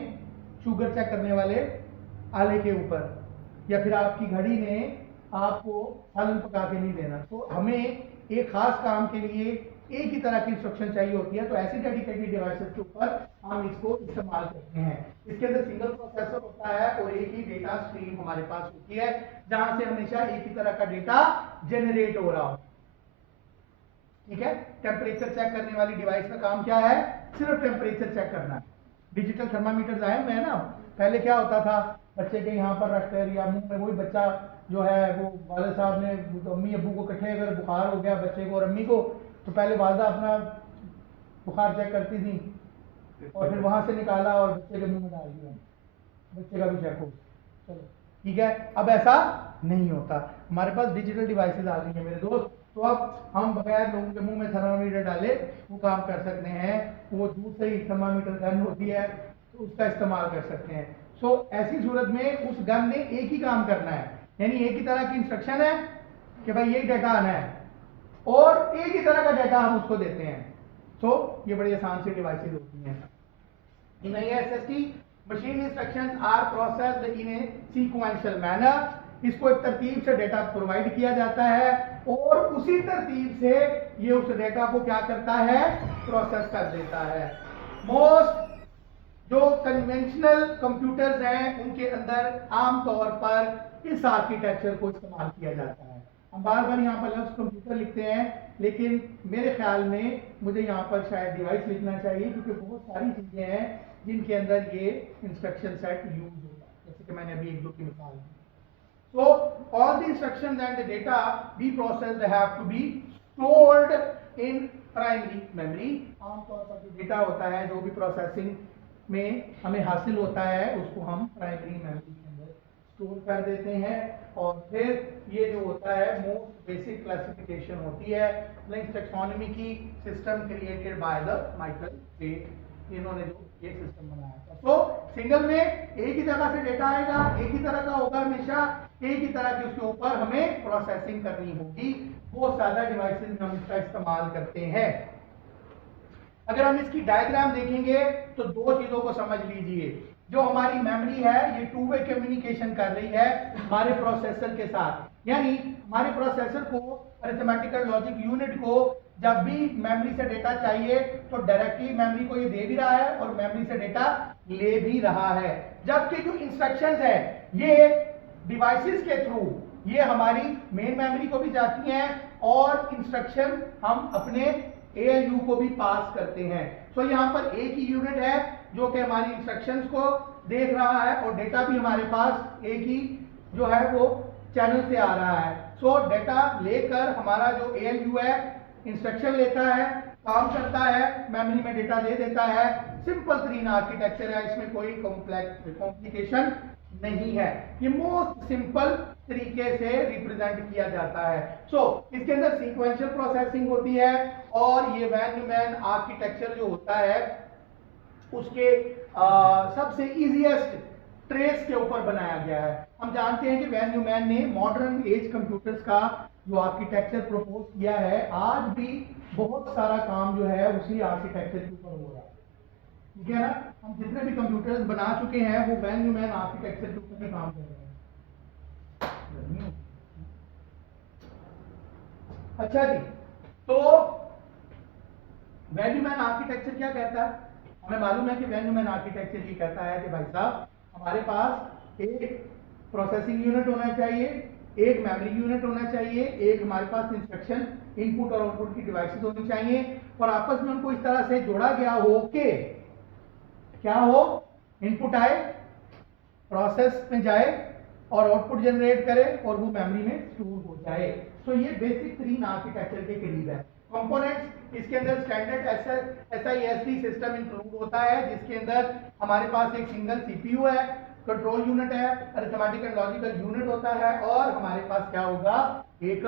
शुगर चेक करने वाले आले के ऊपर, या फिर आपकी घड़ी ने आपको सालन पका के नहीं देना। तो हमें एक खास काम के लिए एक ही तरह की इंस्ट्रक्शन चाहिए होती है, तो ऐसी डेडिकेटेड डिवाइसेस के ऊपर हम इसको इस्तेमाल करते हैं। इसके अंदर सिंगल प्रोसेसर होता है और एक ही डेटा स्ट्रीम हमारे पास होती है, जहां से हमेशा एक ही तरह का डेटा जनरेट हो रहा हो। ठीक है, टेम्परेचर चेक करने वाली डिवाइस का काम क्या है? सिर्फ टेम्परेचर चेक करना। डिजिटल थर्मामीटर आए हुए हैं ना, पहले क्या होता था, बच्चे के यहाँ पर रखकर या मुंह में, वही बच्चा जो है वो वाले साहब ने तो अम्मी अब्बू को इकट्ठे, अगर बुखार हो गया बच्चे को और अम्मी को, तो पहले वालदा अपना बुखार चेक करती थी और फिर वहां से निकाला और बच्चे के मुंह में डाल दिया, बच्चे का भी चेक हो। चलो ठीक है, अब ऐसा नहीं होता, हमारे पास डिजिटल डिवाइसेस आ गई है मेरे दोस्त। तो अब हम बगैर लोगों के मुंह में थर्मामीटर डाले वो काम कर सकते हैं। वो दूर से ही थर्मामीटर गन होती है तो उसका इस्तेमाल कर सकते हैं। सो ऐसी सूरत में उस गन ने एक ही काम करना है, यानी एक ही तरह की इंस्ट्रक्शन है कि भाई यही डाटा आना है और एक ही तरह का डाटा हम उसको देते हैं। तो ये बड़ी आसान सी डिवाइसेस होती हैं। In ASST machine instructions are processed in a sequential manner. इसको एक तरतीब से डेटा प्रोवाइड किया जाता है और उसी तरतीब से ये उस डेटा को क्या करता है? प्रोसेस कर देता है। मोस्ट जो कन्वेंशनल कंप्यूटर्स हैं उनके अंदर आमतौर पर इस आर्किटेक्चर को इस्तेमाल किया जाता है। हम बार बार यहाँ पर लफ्ज़ कंप्यूटर लिखते हैं, लेकिन मेरे ख्याल में मुझे यहाँ पर शायद डिवाइस लिखना चाहिए, क्योंकि बहुत सारी चीज़ें हैं जिनके अंदर ये इंस्ट्रक्शन सेट यूज होता है, जैसे कि मैंने अभी एक दो की मिसाल दी। So all the instructions and the data we processed have to be stored in primary memory। आमतौर पर जो डेटा होता है, जो भी प्रोसेसिंग में हमें हासिल होता है, उसको हम प्राइमरी मेमोरी के अंदर स्टोर कर देते हैं। और फिर ये जो होता है मोस्ट बेसिक क्लासिफिकेशन होती है लिंक टैक्सोनॉमी की, system created by the Michael Tate, इन्होंने जो ये सिस्टम बनाया था। तो सिंगल में एक ही जगह से डेटा आएगा, एक ही तरह का होगा, हमेशा एक ही तरह की उसके ऊपर हमें प्रोसेसिंग करनी होगी। बहुत ज्यादा डिवाइसेस में हम इसका इस्तेमाल करते हैं। अगर हम इसकी डायग्राम देखेंगे तो दो चीजों को समझ लीजिए। जो हमारी मेमोरी है ये टू वे कम्युनिकेशन कर रही है हमारे प्रोसेसर के साथ, यानी हमारे प्रोसेसर को, अरिथमेटिकल लॉजिक यूनिट को जब भी मेमोरी से डेटा चाहिए तो डायरेक्टली मेमोरी को ये दे भी रहा है और मेमोरी से डेटा ले भी रहा है। जबकि जो इंस्ट्रक्शंस है ये डिवाइसेस के थ्रू ये हमारी मेन मेमोरी को भी जाती हैं और इंस्ट्रक्शन हम अपने ALU को भी पास करते हैं। तो यहाँ पर एक ही यूनिट है जो कि हमारी इंस्ट्रक्शंस को देख रहा है और डेटा भी हमारे पास एक ही जो है वो चैनल से आ रहा है। सो डेटा लेकर हमारा जो ALU है इंस्ट्रक्शन लेता है, काम करता है, मेमोरी में डेटा दे देता है। सिंपल तरीन आर्किटेक्चर है, इसमें कोई कॉम्प्लिकेशन नहीं है। ये मोस्ट सिंपल तरीके से रिप्रेजेंट किया जाता है। सो इसके अंदर सीक्वेंशियल प्रोसेसिंग होती है और ये वैन न्यूमैन आर्किटेक्चर जो होता है उसके सबसे इजीएस्ट ट्रेस के ऊपर बनाया गया है। हम जानते हैं कि वैन न्यूमैन ने मॉडर्न एज कंप्यूटर्स का जो आर्किटेक्चर प्रपोज किया है, आज भी बहुत सारा काम जो है उसी आर्किटेक्चर के ऊपर हो रहा है। ठीक है ना, हम जितने भी कंप्यूटर्स बना चुके हैं वो वैन न्यूमैन आर्किटेक्चर के ऊपर ही काम कर रहे हैं। अच्छा जी, तो वैन न्यूमैन आर्किटेक्चर क्या कहता है? हमें मालूम है कि वैन न्यूमैन आर्किटेक्चर ये कहता है कि भाई साहब हमारे पास एक प्रोसेसिंग यूनिट होना चाहिए, एक मेमोरी यूनिट होना चाहिए, एक हमारे पास इंस्ट्रक्शन इनपुट और आउटपुट की डिवाइसेस होनी चाहिए और आपस में उनको इस तरह से जोड़ा गया हो कि क्या हो, इनपुट आए, प्रोसेस में जाए और आउटपुट जनरेट करे और वो मेमोरी में स्टोर हो जाए। तो ये बेसिक तरीन आर्किटेक्चर के करीब है। कंपोनेंट्स इसके अंदर स्टैंडर्ड SISD सिस्टम इंक्लूड होता है, जिसके अंदर हमारे पास एक सिंगल CPU है, कंट्रोल यूनिट है, अरिथमेटिक एंड लॉजिकल यूनिट होता है और हमारे पास क्या होगा, एक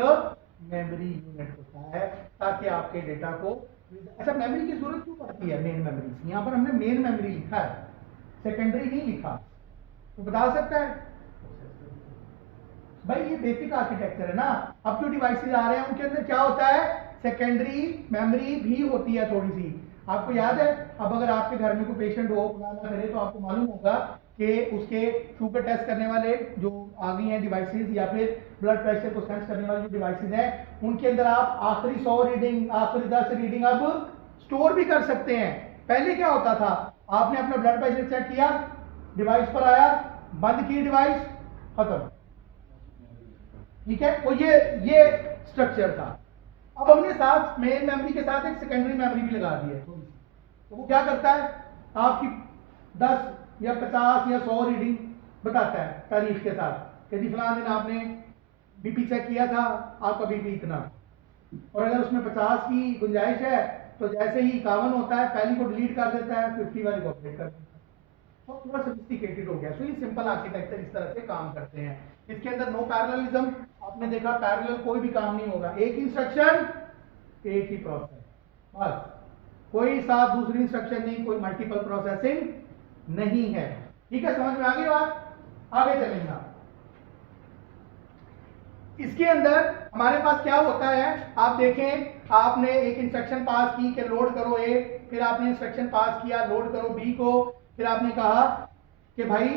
मेमोरी यूनिट होता है ताकि आपके डेटा को। अच्छा, मेमोरी की जरूरत क्यों पड़ती है? मेन मेमोरी, यहाँ पर हमने मेन मेमोरी लिखा है, सेकेंडरी नहीं लिखा, तो बता सकता है भाई ये बेसिक आर्किटेक्चर है ना। अब जो डिवाइसेस आ रहे हैं उनके अंदर क्या होता है, सेकेंडरी मेमोरी भी होती है थोड़ी सी। आपको याद है, अब अगर आपके घर में कोई पेशेंट हो, खुदा ना करे, तो आपको मालूम होगा कि उसके शुगर टेस्ट करने वाले जो आ गई हैं डिवाइसेस या फिर ब्लड प्रेशर को सेंस करने वाले जो डिवाइसेस हैं, उनके अंदर आप आखिरी 100 रीडिंग, आखिरी 10 रीडिंग अब स्टोर भी कर सकते हैं। पहले क्या होता था, आपने अपना ब्लड प्रेशर चेक किया, डिवाइस पर आया, बंद की डिवाइस, खत्म। ठीक है, तो ये स्ट्रक्चर था। अब हमने साथ मेन मेमोरी के साथ एक सेकेंडरी मेमोरी भी लगा दी है। तो वो क्या करता है, आपकी 10 या 50 या 100 रीडिंग बताता है तारीख के साथ कि जी फलां दिन आपने बीपी चेक किया था, आपका बीपी इतना। और अगर उसमें 50 की गुंजाइश है तो जैसे ही 51 होता है, पहली को डिलीट कर देता है, 50 वाली को अपडेट कर देता है। तो थोड़ा सोफिस्टिकेटेड हो गया। तो ये सिंपल आर्किटेक्चर इस तरह से काम करते हैं। इसके अंदर नो पैरेललिज्म, आपने देखा पैरेलल कोई भी काम नहीं होगा, एक इंस्ट्रक्शन एक ही प्रोसेस, बस कोई साथ दूसरी इंस्ट्रक्शन नहीं, कोई मल्टीपल प्रोसेसिंग नहीं है। ठीक है, समझ में आ गई बात? आगे चलेंगे। इसके अंदर हमारे पास क्या होता है, आप देखें, आपने एक इंस्ट्रक्शन पास की कि लोड करो ए, फिर आपने इंस्ट्रक्शन पास किया लोड करो बी को, फिर आपने कहा कि भाई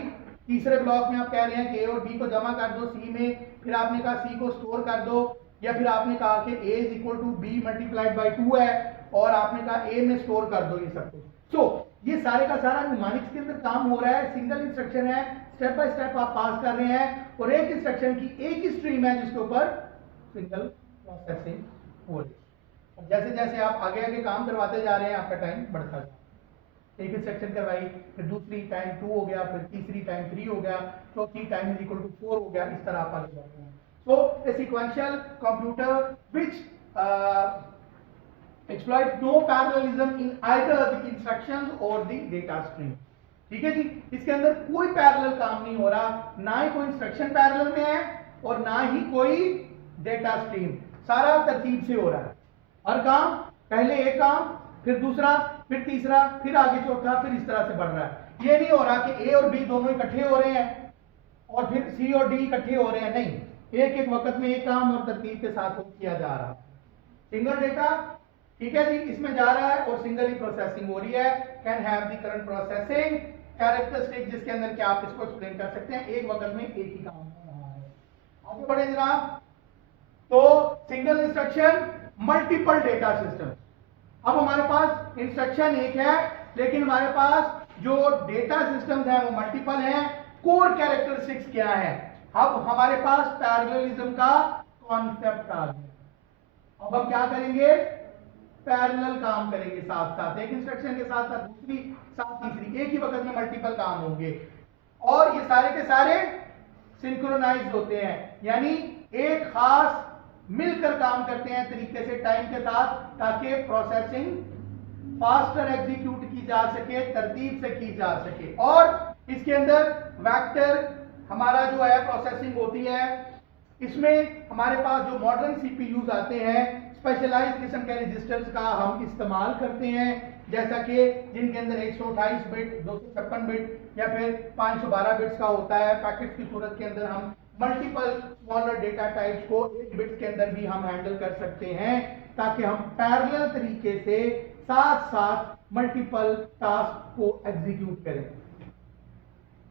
तीसरे ब्लॉक में आप कह रहे हैं कि ए और बी को जमा कर दो सी में, फिर आपने कहा सी को स्टोर कर दो, या फिर आपने कहा कि A is equal to B multiplied by 2 है और आपने कहा ए में स्टोर कर दो ये सब कुछ। सो ये सारे का सारा न्यूमेरिक्स के अंदर काम हो रहा है, सिंगल इंस्ट्रक्शन है, स्टेप बाय स्टेप आप पास कर रहे हैं, और एक इंस्ट्रक्शन की एक ही स्ट्रीम है जिसके ऊपर सिंगल प्रोसेसिंग हो रही है। और जैसे जैसे आप आगे आगे काम करवाते जा रहे हैं, आपका टाइम बढ़ता जाए। एक इंस्ट्रक्शन करवाई, फिर दूसरी टाइम 2 हो गया, फिर तीसरी टाइम 3 हो गया, चौथी टाइम इज इक्वल टू 4 हो गया, इस तरह आप आगे बढ़ते हैं। So a sequential computer which exploits no parallelism in either the instructions or the data stream। ठीक है जी, इसके अंदर कोई पैरेलल काम नहीं हो रहा, ना ही कोई इंस्ट्रक्शन पैरेलल में है और ना ही कोई डेटा स्ट्रीम, सारा तरतीब से हो रहा है। हर काम पहले एक काम, फिर दूसरा, फिर तीसरा, फिर आगे चौथा, फिर इस तरह से बढ़ रहा है। ये नहीं हो रहा कि ए और बी दोनों इकट्ठे हो रहे हैं और फिर सी और डी इकट्ठे हो रहे हैं, नहीं, एक एक वक्त में एक काम और तरतीब के साथ किया जा रहा है। सिंगल डेटा, ठीक है जी, इसमें जा रहा है और सिंगल ही प्रोसेसिंग हो रही है। Can have the current processing characteristic, जिसके अंदर क्या आप इसको एक्सप्लेन कर सकते हैं, एक वक्त में एक ही काम हो रहा है। आगे बढ़े जनाब। तो single instruction multiple data system. अब हमारे पास इंस्ट्रक्शन एक है लेकिन हमारे पास जो डेटा सिस्टम्स हैं वो मल्टीपल हैं। कोर कैरेक्टरिस्टिक्स क्या है, अब हमारे पास पैरेललिज्म का कॉन्सेप्ट आ गया। अब हम क्या करेंगे, पैरेलल काम करेंगे, साथ साथ एक इंस्ट्रक्शन के साथ साथ दूसरी, साथ तीसरी, एक ही वक्त में मल्टीपल काम होंगे और ये सारे के सारे सिंक्रोनाइज्ड होते हैं, यानी एक खास मिलकर काम करते हैं तरीके से टाइम के साथ, ताकि प्रोसेसिंग फास्टर एग्जीक्यूट की जा सके, तरतीब से की जा सके। और इसके अंदर वेक्टर हमारा जो है प्रोसेसिंग होती है, इसमें हमारे पास जो मॉडर्न सीपीयूज आते हैं, स्पेशलाइज्ड किस्म के रजिस्टर्स का हम इस्तेमाल करते हैं, जैसा कि जिनके अंदर 128 बिट, 256 बिट या फिर 512 बिट्स का होता है। पैकेट की सूरत के अंदर हम मल्टीपल स्मॉलर डेटा टाइप्स को 8 बिट्स के अंदर भी हम हैंडल कर सकते हैं, ताकि हम पैरेलल तरीके से साथ साथ मल्टीपल टास्क को एग्जीक्यूट करें।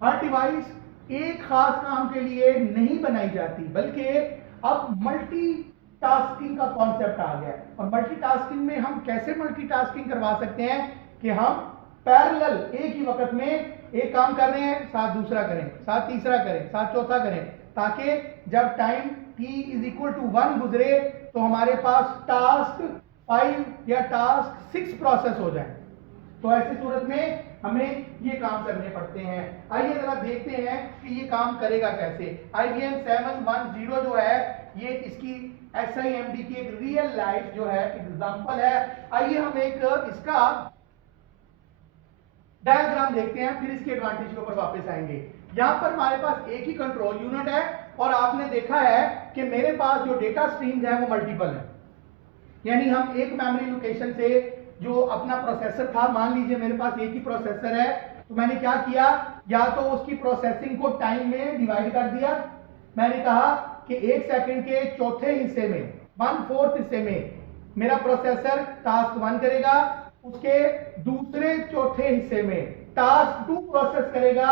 हर डिवाइस एक खास काम के लिए नहीं बनाई जाती, बल्कि अब मल्टीटास्किंग का कॉन्सेप्ट आ गया है। और मल्टीटास्किंग में हम कैसे मल्टीटास्किंग करवा सकते हैं कि हम पैरेलल एक ही वक्त में एक काम कर रहे हैं, साथ दूसरा करें, साथ तीसरा करें, साथ चौथा करें, ताकि जब time t is equal to 1 गुजरे तो हमारे पास टास्क 5 या टास्क 6 प्रोसेस हो जाए। तो ऐसी सूरत में हमें ये काम करने पड़ते हैं। आइए जरा देखते हैं कि ये काम करेगा कैसे। IBM 710 जो है ये इसकी SIMD की एक रियल लाइफ जो है एग्जांपल है। आइए हम एक इसका डायग्राम देखते हैं, फिर इसके एडवांटेज के ऊपर वापस आएंगे। यहां पर हमारे पास एक ही कंट्रोल यूनिट है और आपने देखा है कि मेरे पास जो डेटा स्ट्रीम्स है वो मल्टीपल है, यानी हम एक मेमोरी लोकेशन से जो अपना प्रोसेसर था, मान लीजिए मेरे पास एक ही प्रोसेसर है, तो मैंने क्या किया, या तो उसकी प्रोसेसिंग को टाइम में डिवाइड कर दिया। मैंने कहा कि 1 सेकंड के चौथे हिस्से में, 1/4 हिस्से में मेरा प्रोसेसर टास्क 1 करेगा, उसके दूसरे चौथे हिस्से में टास्क 2 प्रोसेस करेगा,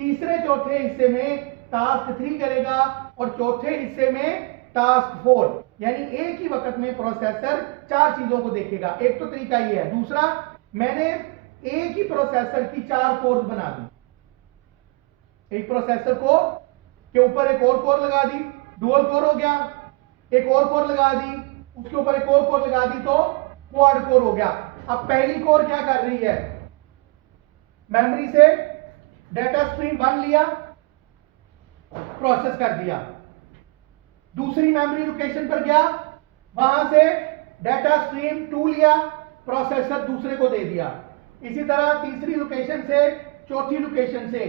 तीसरे चौथे हिस्से में टास्क 3 करेगा और चौथे हिस्से में टास्क 4, यानी एक ही वक्त में प्रोसेसर 4 चीजों को देखेगा। एक तो तरीका ये है। दूसरा, मैंने एक ही प्रोसेसर की 4 कोर्स बना दी। एक प्रोसेसर को के ऊपर एक और कोर लगा दी, डुअल कोर हो गया। एक और कोर लगा दी, उसके ऊपर एक और कोर लगा दी तो क्वाड कोर हो गया। अब पहली कोर क्या कर रही है, मेमोरी से डाटा स्ट्रीम 1 लिया, प्रोसेस कर दिया, दूसरी मेमोरी लोकेशन पर गया, वहां से डाटा स्ट्रीम 2 लिया, प्रोसेसर दूसरे को दे दिया। इसी तरह तीसरी लोकेशन से चौथी लोकेशन से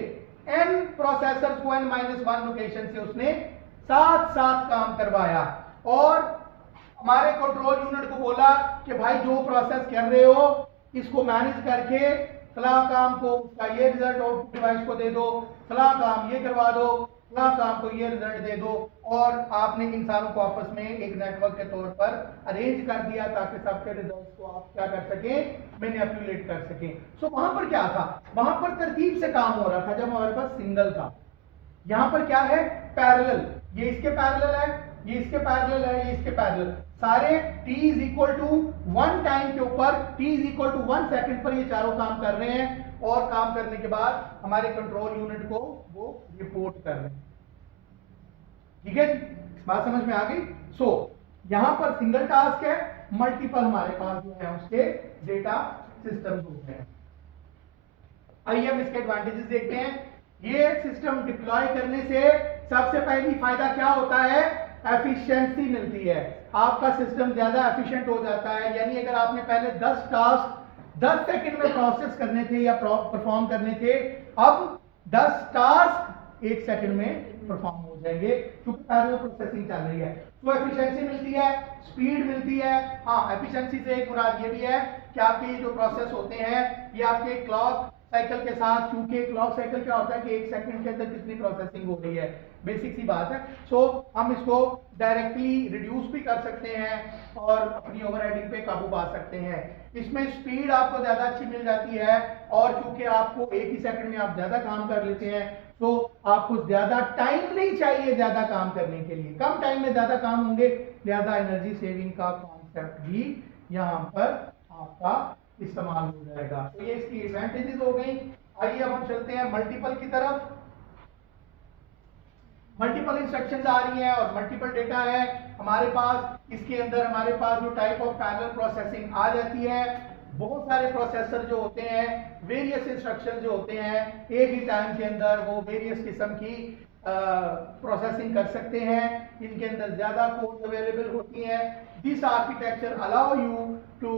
n प्रोसेसर को n-1 लोकेशन से उसने साथ साथ काम करवाया और हमारे कंट्रोल यूनिट को बोला कि भाई जो प्रोसेस कर रहे हो इसको मैनेज करके फला काम को उसका ये रिजल्ट आउटपुट डिवाइस को दे दो, फला काम ये करवा दो, फला काम को ये रिजल्ट दे दो। और आपने इंसानों को आपस में एक नेटवर्क के तौर पर अरेंज कर दिया ताकि सबके रिजल्ट्स को आप क्या कर सकें, मैनिपुलेट कर सकें। सो वहां पर क्या था, वहां पर तरतीब से काम हो रहा था जब हमारे पास सिंगल था। यहां पर क्या है, पैरेलल। ये इसके पैरेलल है, ये इसके पैरेलल है, ये इसके पैरेलल। सारे t is equal to 1 time के ऊपर, t is equal to 1 second पर ये चारों काम कर रहे हैं और काम करने के बाद हमारे कंट्रोल यूनिट को वो रिपोर्ट कर रहे हैं। ठीक है, बात समझ में आ गई। सो यहां पर सिंगल टास्क है, मल्टीपल हमारे पास जो है उसके डेटा सिस्टम्स होते हैं। आइए हम इसके एडवांटेजेस देखते हैं। ये सिस्टम डिप्लॉय करने से सबसे पहली फायदा क्या होता है, एफिशिएंसी मिलती है। आपका सिस्टम ज्यादा एफिशिएंट हो जाता है। यानी अगर आपने पहले 10 टास्क 10 सेकंड में प्रोसेस करने थे या परफॉर्म करने थे, अब 10 टास्क 1 सेकंड में परफॉर्म हो जाएंगे क्योंकि पैरेलल प्रोसेसिंग चल रही है। तो एफिशिएंसी मिलती है, स्पीड मिलती है। हाँ, एफिशिएंसी से एक मुराद ये भी है कि आपके जो प्रोसेस होते हैं ये आपके क्लॉक साइकिल के साथ, चूंकि क्लॉक साइकिल क्या होता है कि 1 सेकंड के अंदर कितनी प्रोसेसिंग हो रही है, बेसिक सी बात है। सो हम इसको डायरेक्टली रिड्यूस भी कर सकते हैं और अपनी ओवरहेडिंग पे काबू पा सकते हैं। इसमें स्पीड आपको ज्यादा अच्छी मिल जाती है और चूंकि आपको 1 ही सेकंड में आप ज्यादा काम कर लेते हैं तो आपको ज्यादा टाइम नहीं चाहिए ज्यादा काम करने के लिए। कम टाइम में ज्यादा काम होंगे, ज्यादा एनर्जी सेविंग का कॉन्सेप्ट भी यहाँ पर आपका इस्तेमाल हो जाएगा। तो ये इसकी एडवांटेजेस हो गई। आइए अब हम चलते हैं मल्टीपल की तरफ। मल्टीपल इंस्ट्रक्शंस आ रही हैं और मल्टीपल डेटा है हमारे पास। इसके अंदर हमारे पास जो टाइप ऑफ पैरेलल प्रोसेसिंग आ जाती है, बहुत सारे प्रोसेसर जो होते हैं, वेरियस इंस्ट्रक्शन जो होते हैं, एक ही टाइम के अंदर वो वेरियस किस्म की प्रोसेसिंग कर सकते हैं। इनके अंदर ज्यादा कोड अवेलेबल होती हैं। This architecture allow you to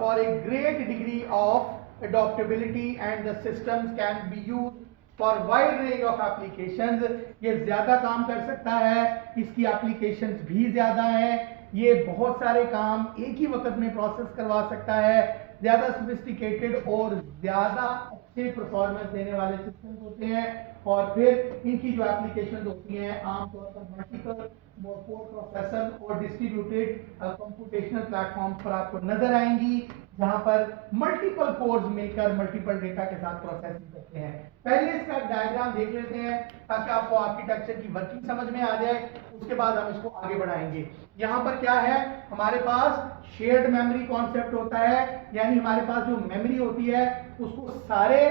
for a great degree of adaptability and the systems can be used for wide range of applications। ये ज्यादा काम कर सकता है, इसकी एप्लीकेशंस भी ज्यादा है, ये बहुत सारे काम एक ही वक्त में प्रोसेस करवा सकता है, ज्यादा सोफिस्टिकेटेड और ज्यादा अच्छे परफॉर्मेंस देने वाले सिस्टम्स होते हैं। और फिर इनकी जो एप्लीकेशंस होती हैं आमतौर पर मल्टीपल पोर्ट प्रोसेसर और डिस्ट्रीब्यूटेड कंप्यूटेशनल प्लेटफॉर्म्स पर आपको नजर आएंगी, जहां पर मल्टीपल कोर्स मिलकर मल्टीपल डेटा के साथ प्रोसेसिंग करते हैं। पहले इसका डायग्राम देख लेते हैं ताकि आपको आर्किटेक्चर की वर्किंग समझ में आ जाए, उसके बाद हम इसको आगे बढ़ाएंगे। यहाँ पर क्या है, हमारे पास शेयर्ड मेमोरी कॉन्सेप्ट होता है, यानी हमारे पास जो मेमोरी होती है उसको सारे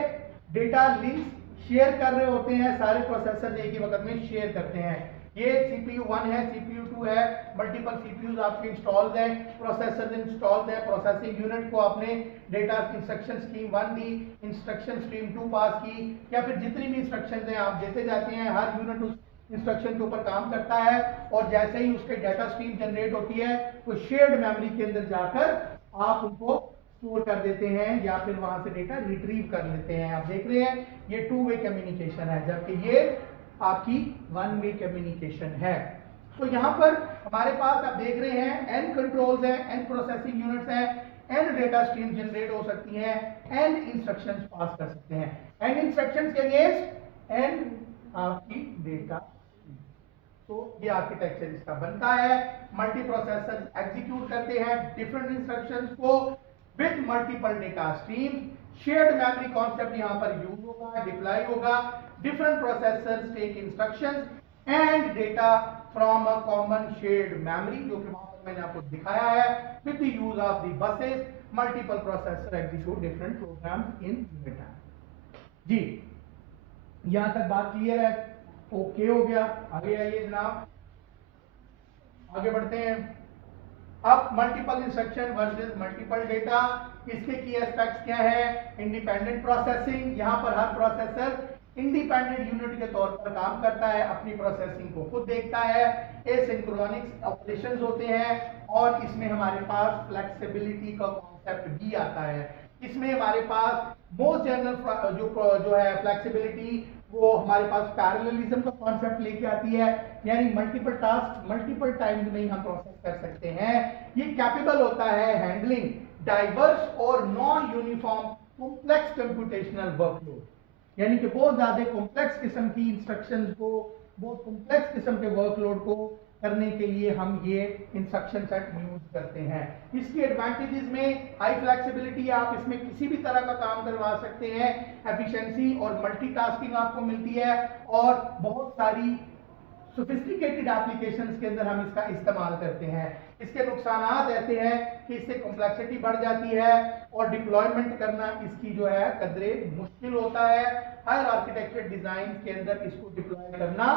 डेटा लिंक्स शेयर कर रहे होते हैं, सारे प्रोसेसर एक ही वक्त में शेयर करते हैं। ये CPU 1 है, CPU 2 है, मल्टीपल CPUs आपके इंस्टॉल्ड हैं, प्रोसेसर इंस्टॉल्ड है। प्रोसेसिंग यूनिट को आपने डेटा इंस्ट्रक्शन स्ट्रीम 1 दी, इंस्ट्रक्शन स्ट्रीम 2 पास की, या फिर जितनी भी इंस्ट्रक्शन हैं आप देते जाते हैं। हर यूनिट उस इंस्ट्रक्शन के ऊपर काम करता है और जैसे ही उसके डाटा स्ट्रीम जनरेट होती है तो शेयर्ड मेमोरी के अंदर जाकर आप उनको स्टोर कर देते हैं या फिर वहां से डेटा रिट्रीव कर लेते हैं। आप देख रहे हैं ये 2 वे कम्युनिकेशन है, जबकि ये आपकी 1 वे कम्युनिकेशन है। तो यहाँ पर हमारे पास आप देख रहे हैं n कंट्रोल्स हैं, n प्रोसेसिंग यूनिट्स हैं, n डेटा स्ट्रीम जनरेट हो सकती हैं, n इंस्ट्रक्शंस पास कर सकते हैं। n इंस्ट्रक्शंस के अगेंस्ट n आपकी डेटा। तो ये आर्किटेक्चर इसका बनता है। मल्टी प्रोसेसर एग्जीक्यूट करते हैं डिफरेंट इंस्ट्रक्शंस को with multiple data stream. Shared memory concept यहाँ पर यूज होगा, डिप्लॉय होगा। Different processors take instructions and data from a common shared memory, जो कि वहां पर मैंने आपको दिखाया है, with the use of the buses multiple processor execute different programs in unit time. जी, यहां तक बात क्लियर है? ओके हो गया। आगे आइए जनाब, आगे बढ़ते हैं। अब multiple instruction versus multiple data, इसके की एस्पेक्ट्स क्या है? इंडिपेंडेंट प्रोसेसिंग, यहां पर हर प्रोसेसर इंडिपेंडेंट यूनिट के तौर पर काम करता है, अपनी प्रोसेसिंग को खुद देखता है। एसिंक्रोनस ऑपरेशंस होते हैं और इसमें हमारे पास फ्लेक्सिबिलिटी का कॉन्सेप्ट भी आता है। इसमें हमारे पास मोस्ट जनरल जो है फ्लेक्सिबिलिटी, वो हमारे पास पैरेललिज्म का कॉन्सेप्ट लेके आती है, यानी मल्टीपल टास्क मल्टीपल टाइम्स में ही हम प्रोसेस कर सकते हैं। ये कैपेबल होता है हैंडलिंग डाइवर्स और non uniform complex computational workload, यानी कि बहुत ज्यादा कॉम्प्लेक्स किस्म की इंस्ट्रक्शंस को, बहुत कॉम्प्लेक्स किस्म के वर्कलोड को करने के लिए हम ये इंस्ट्रक्शन सेट यूज करते हैं। इसकी एडवांटेजेस में हाई फ्लेक्सिबिलिटी, आप इसमें किसी भी तरह का काम करवा सकते हैं, एफिशिएंसी और मल्टीटास्किंग आपको मिलती है, और बहुत सारी सोफिस्टिकेटेड एप्लीकेशंस के अंदर हम इसका इस्तेमाल करते हैं। इसके नुकसानात ऐसे हैं कि इससे कॉम्प्लेक्सिटी बढ़ जाती है और डिप्लॉयमेंट करना इसकी जो है कदरे मुश्किल होता है। हायर आर्किटेक्चर डिजाइन के अंदर इसको डिप्लॉय करना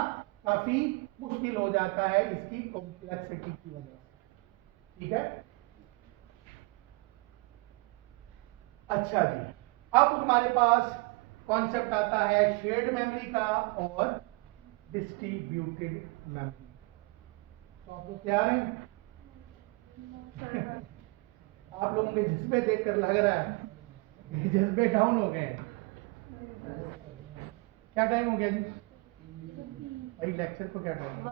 काफी मुश्किल हो जाता है इसकी कॉम्प्लेक्सिटी की वजह से। ठीक है, अच्छा जी, अब हमारे पास कॉन्सेप्ट आता है शेयर्ड मेमोरी का और डिस्ट्रीब्यूटेड मेमोरी। तो आप लोग तैयार हैं? आप लोगों के जज्बे देखकर लग रहा है जज्बे डाउन हो गए। क्या टाइम हो गया जी? भाई लेक्चर को क्या टाइम?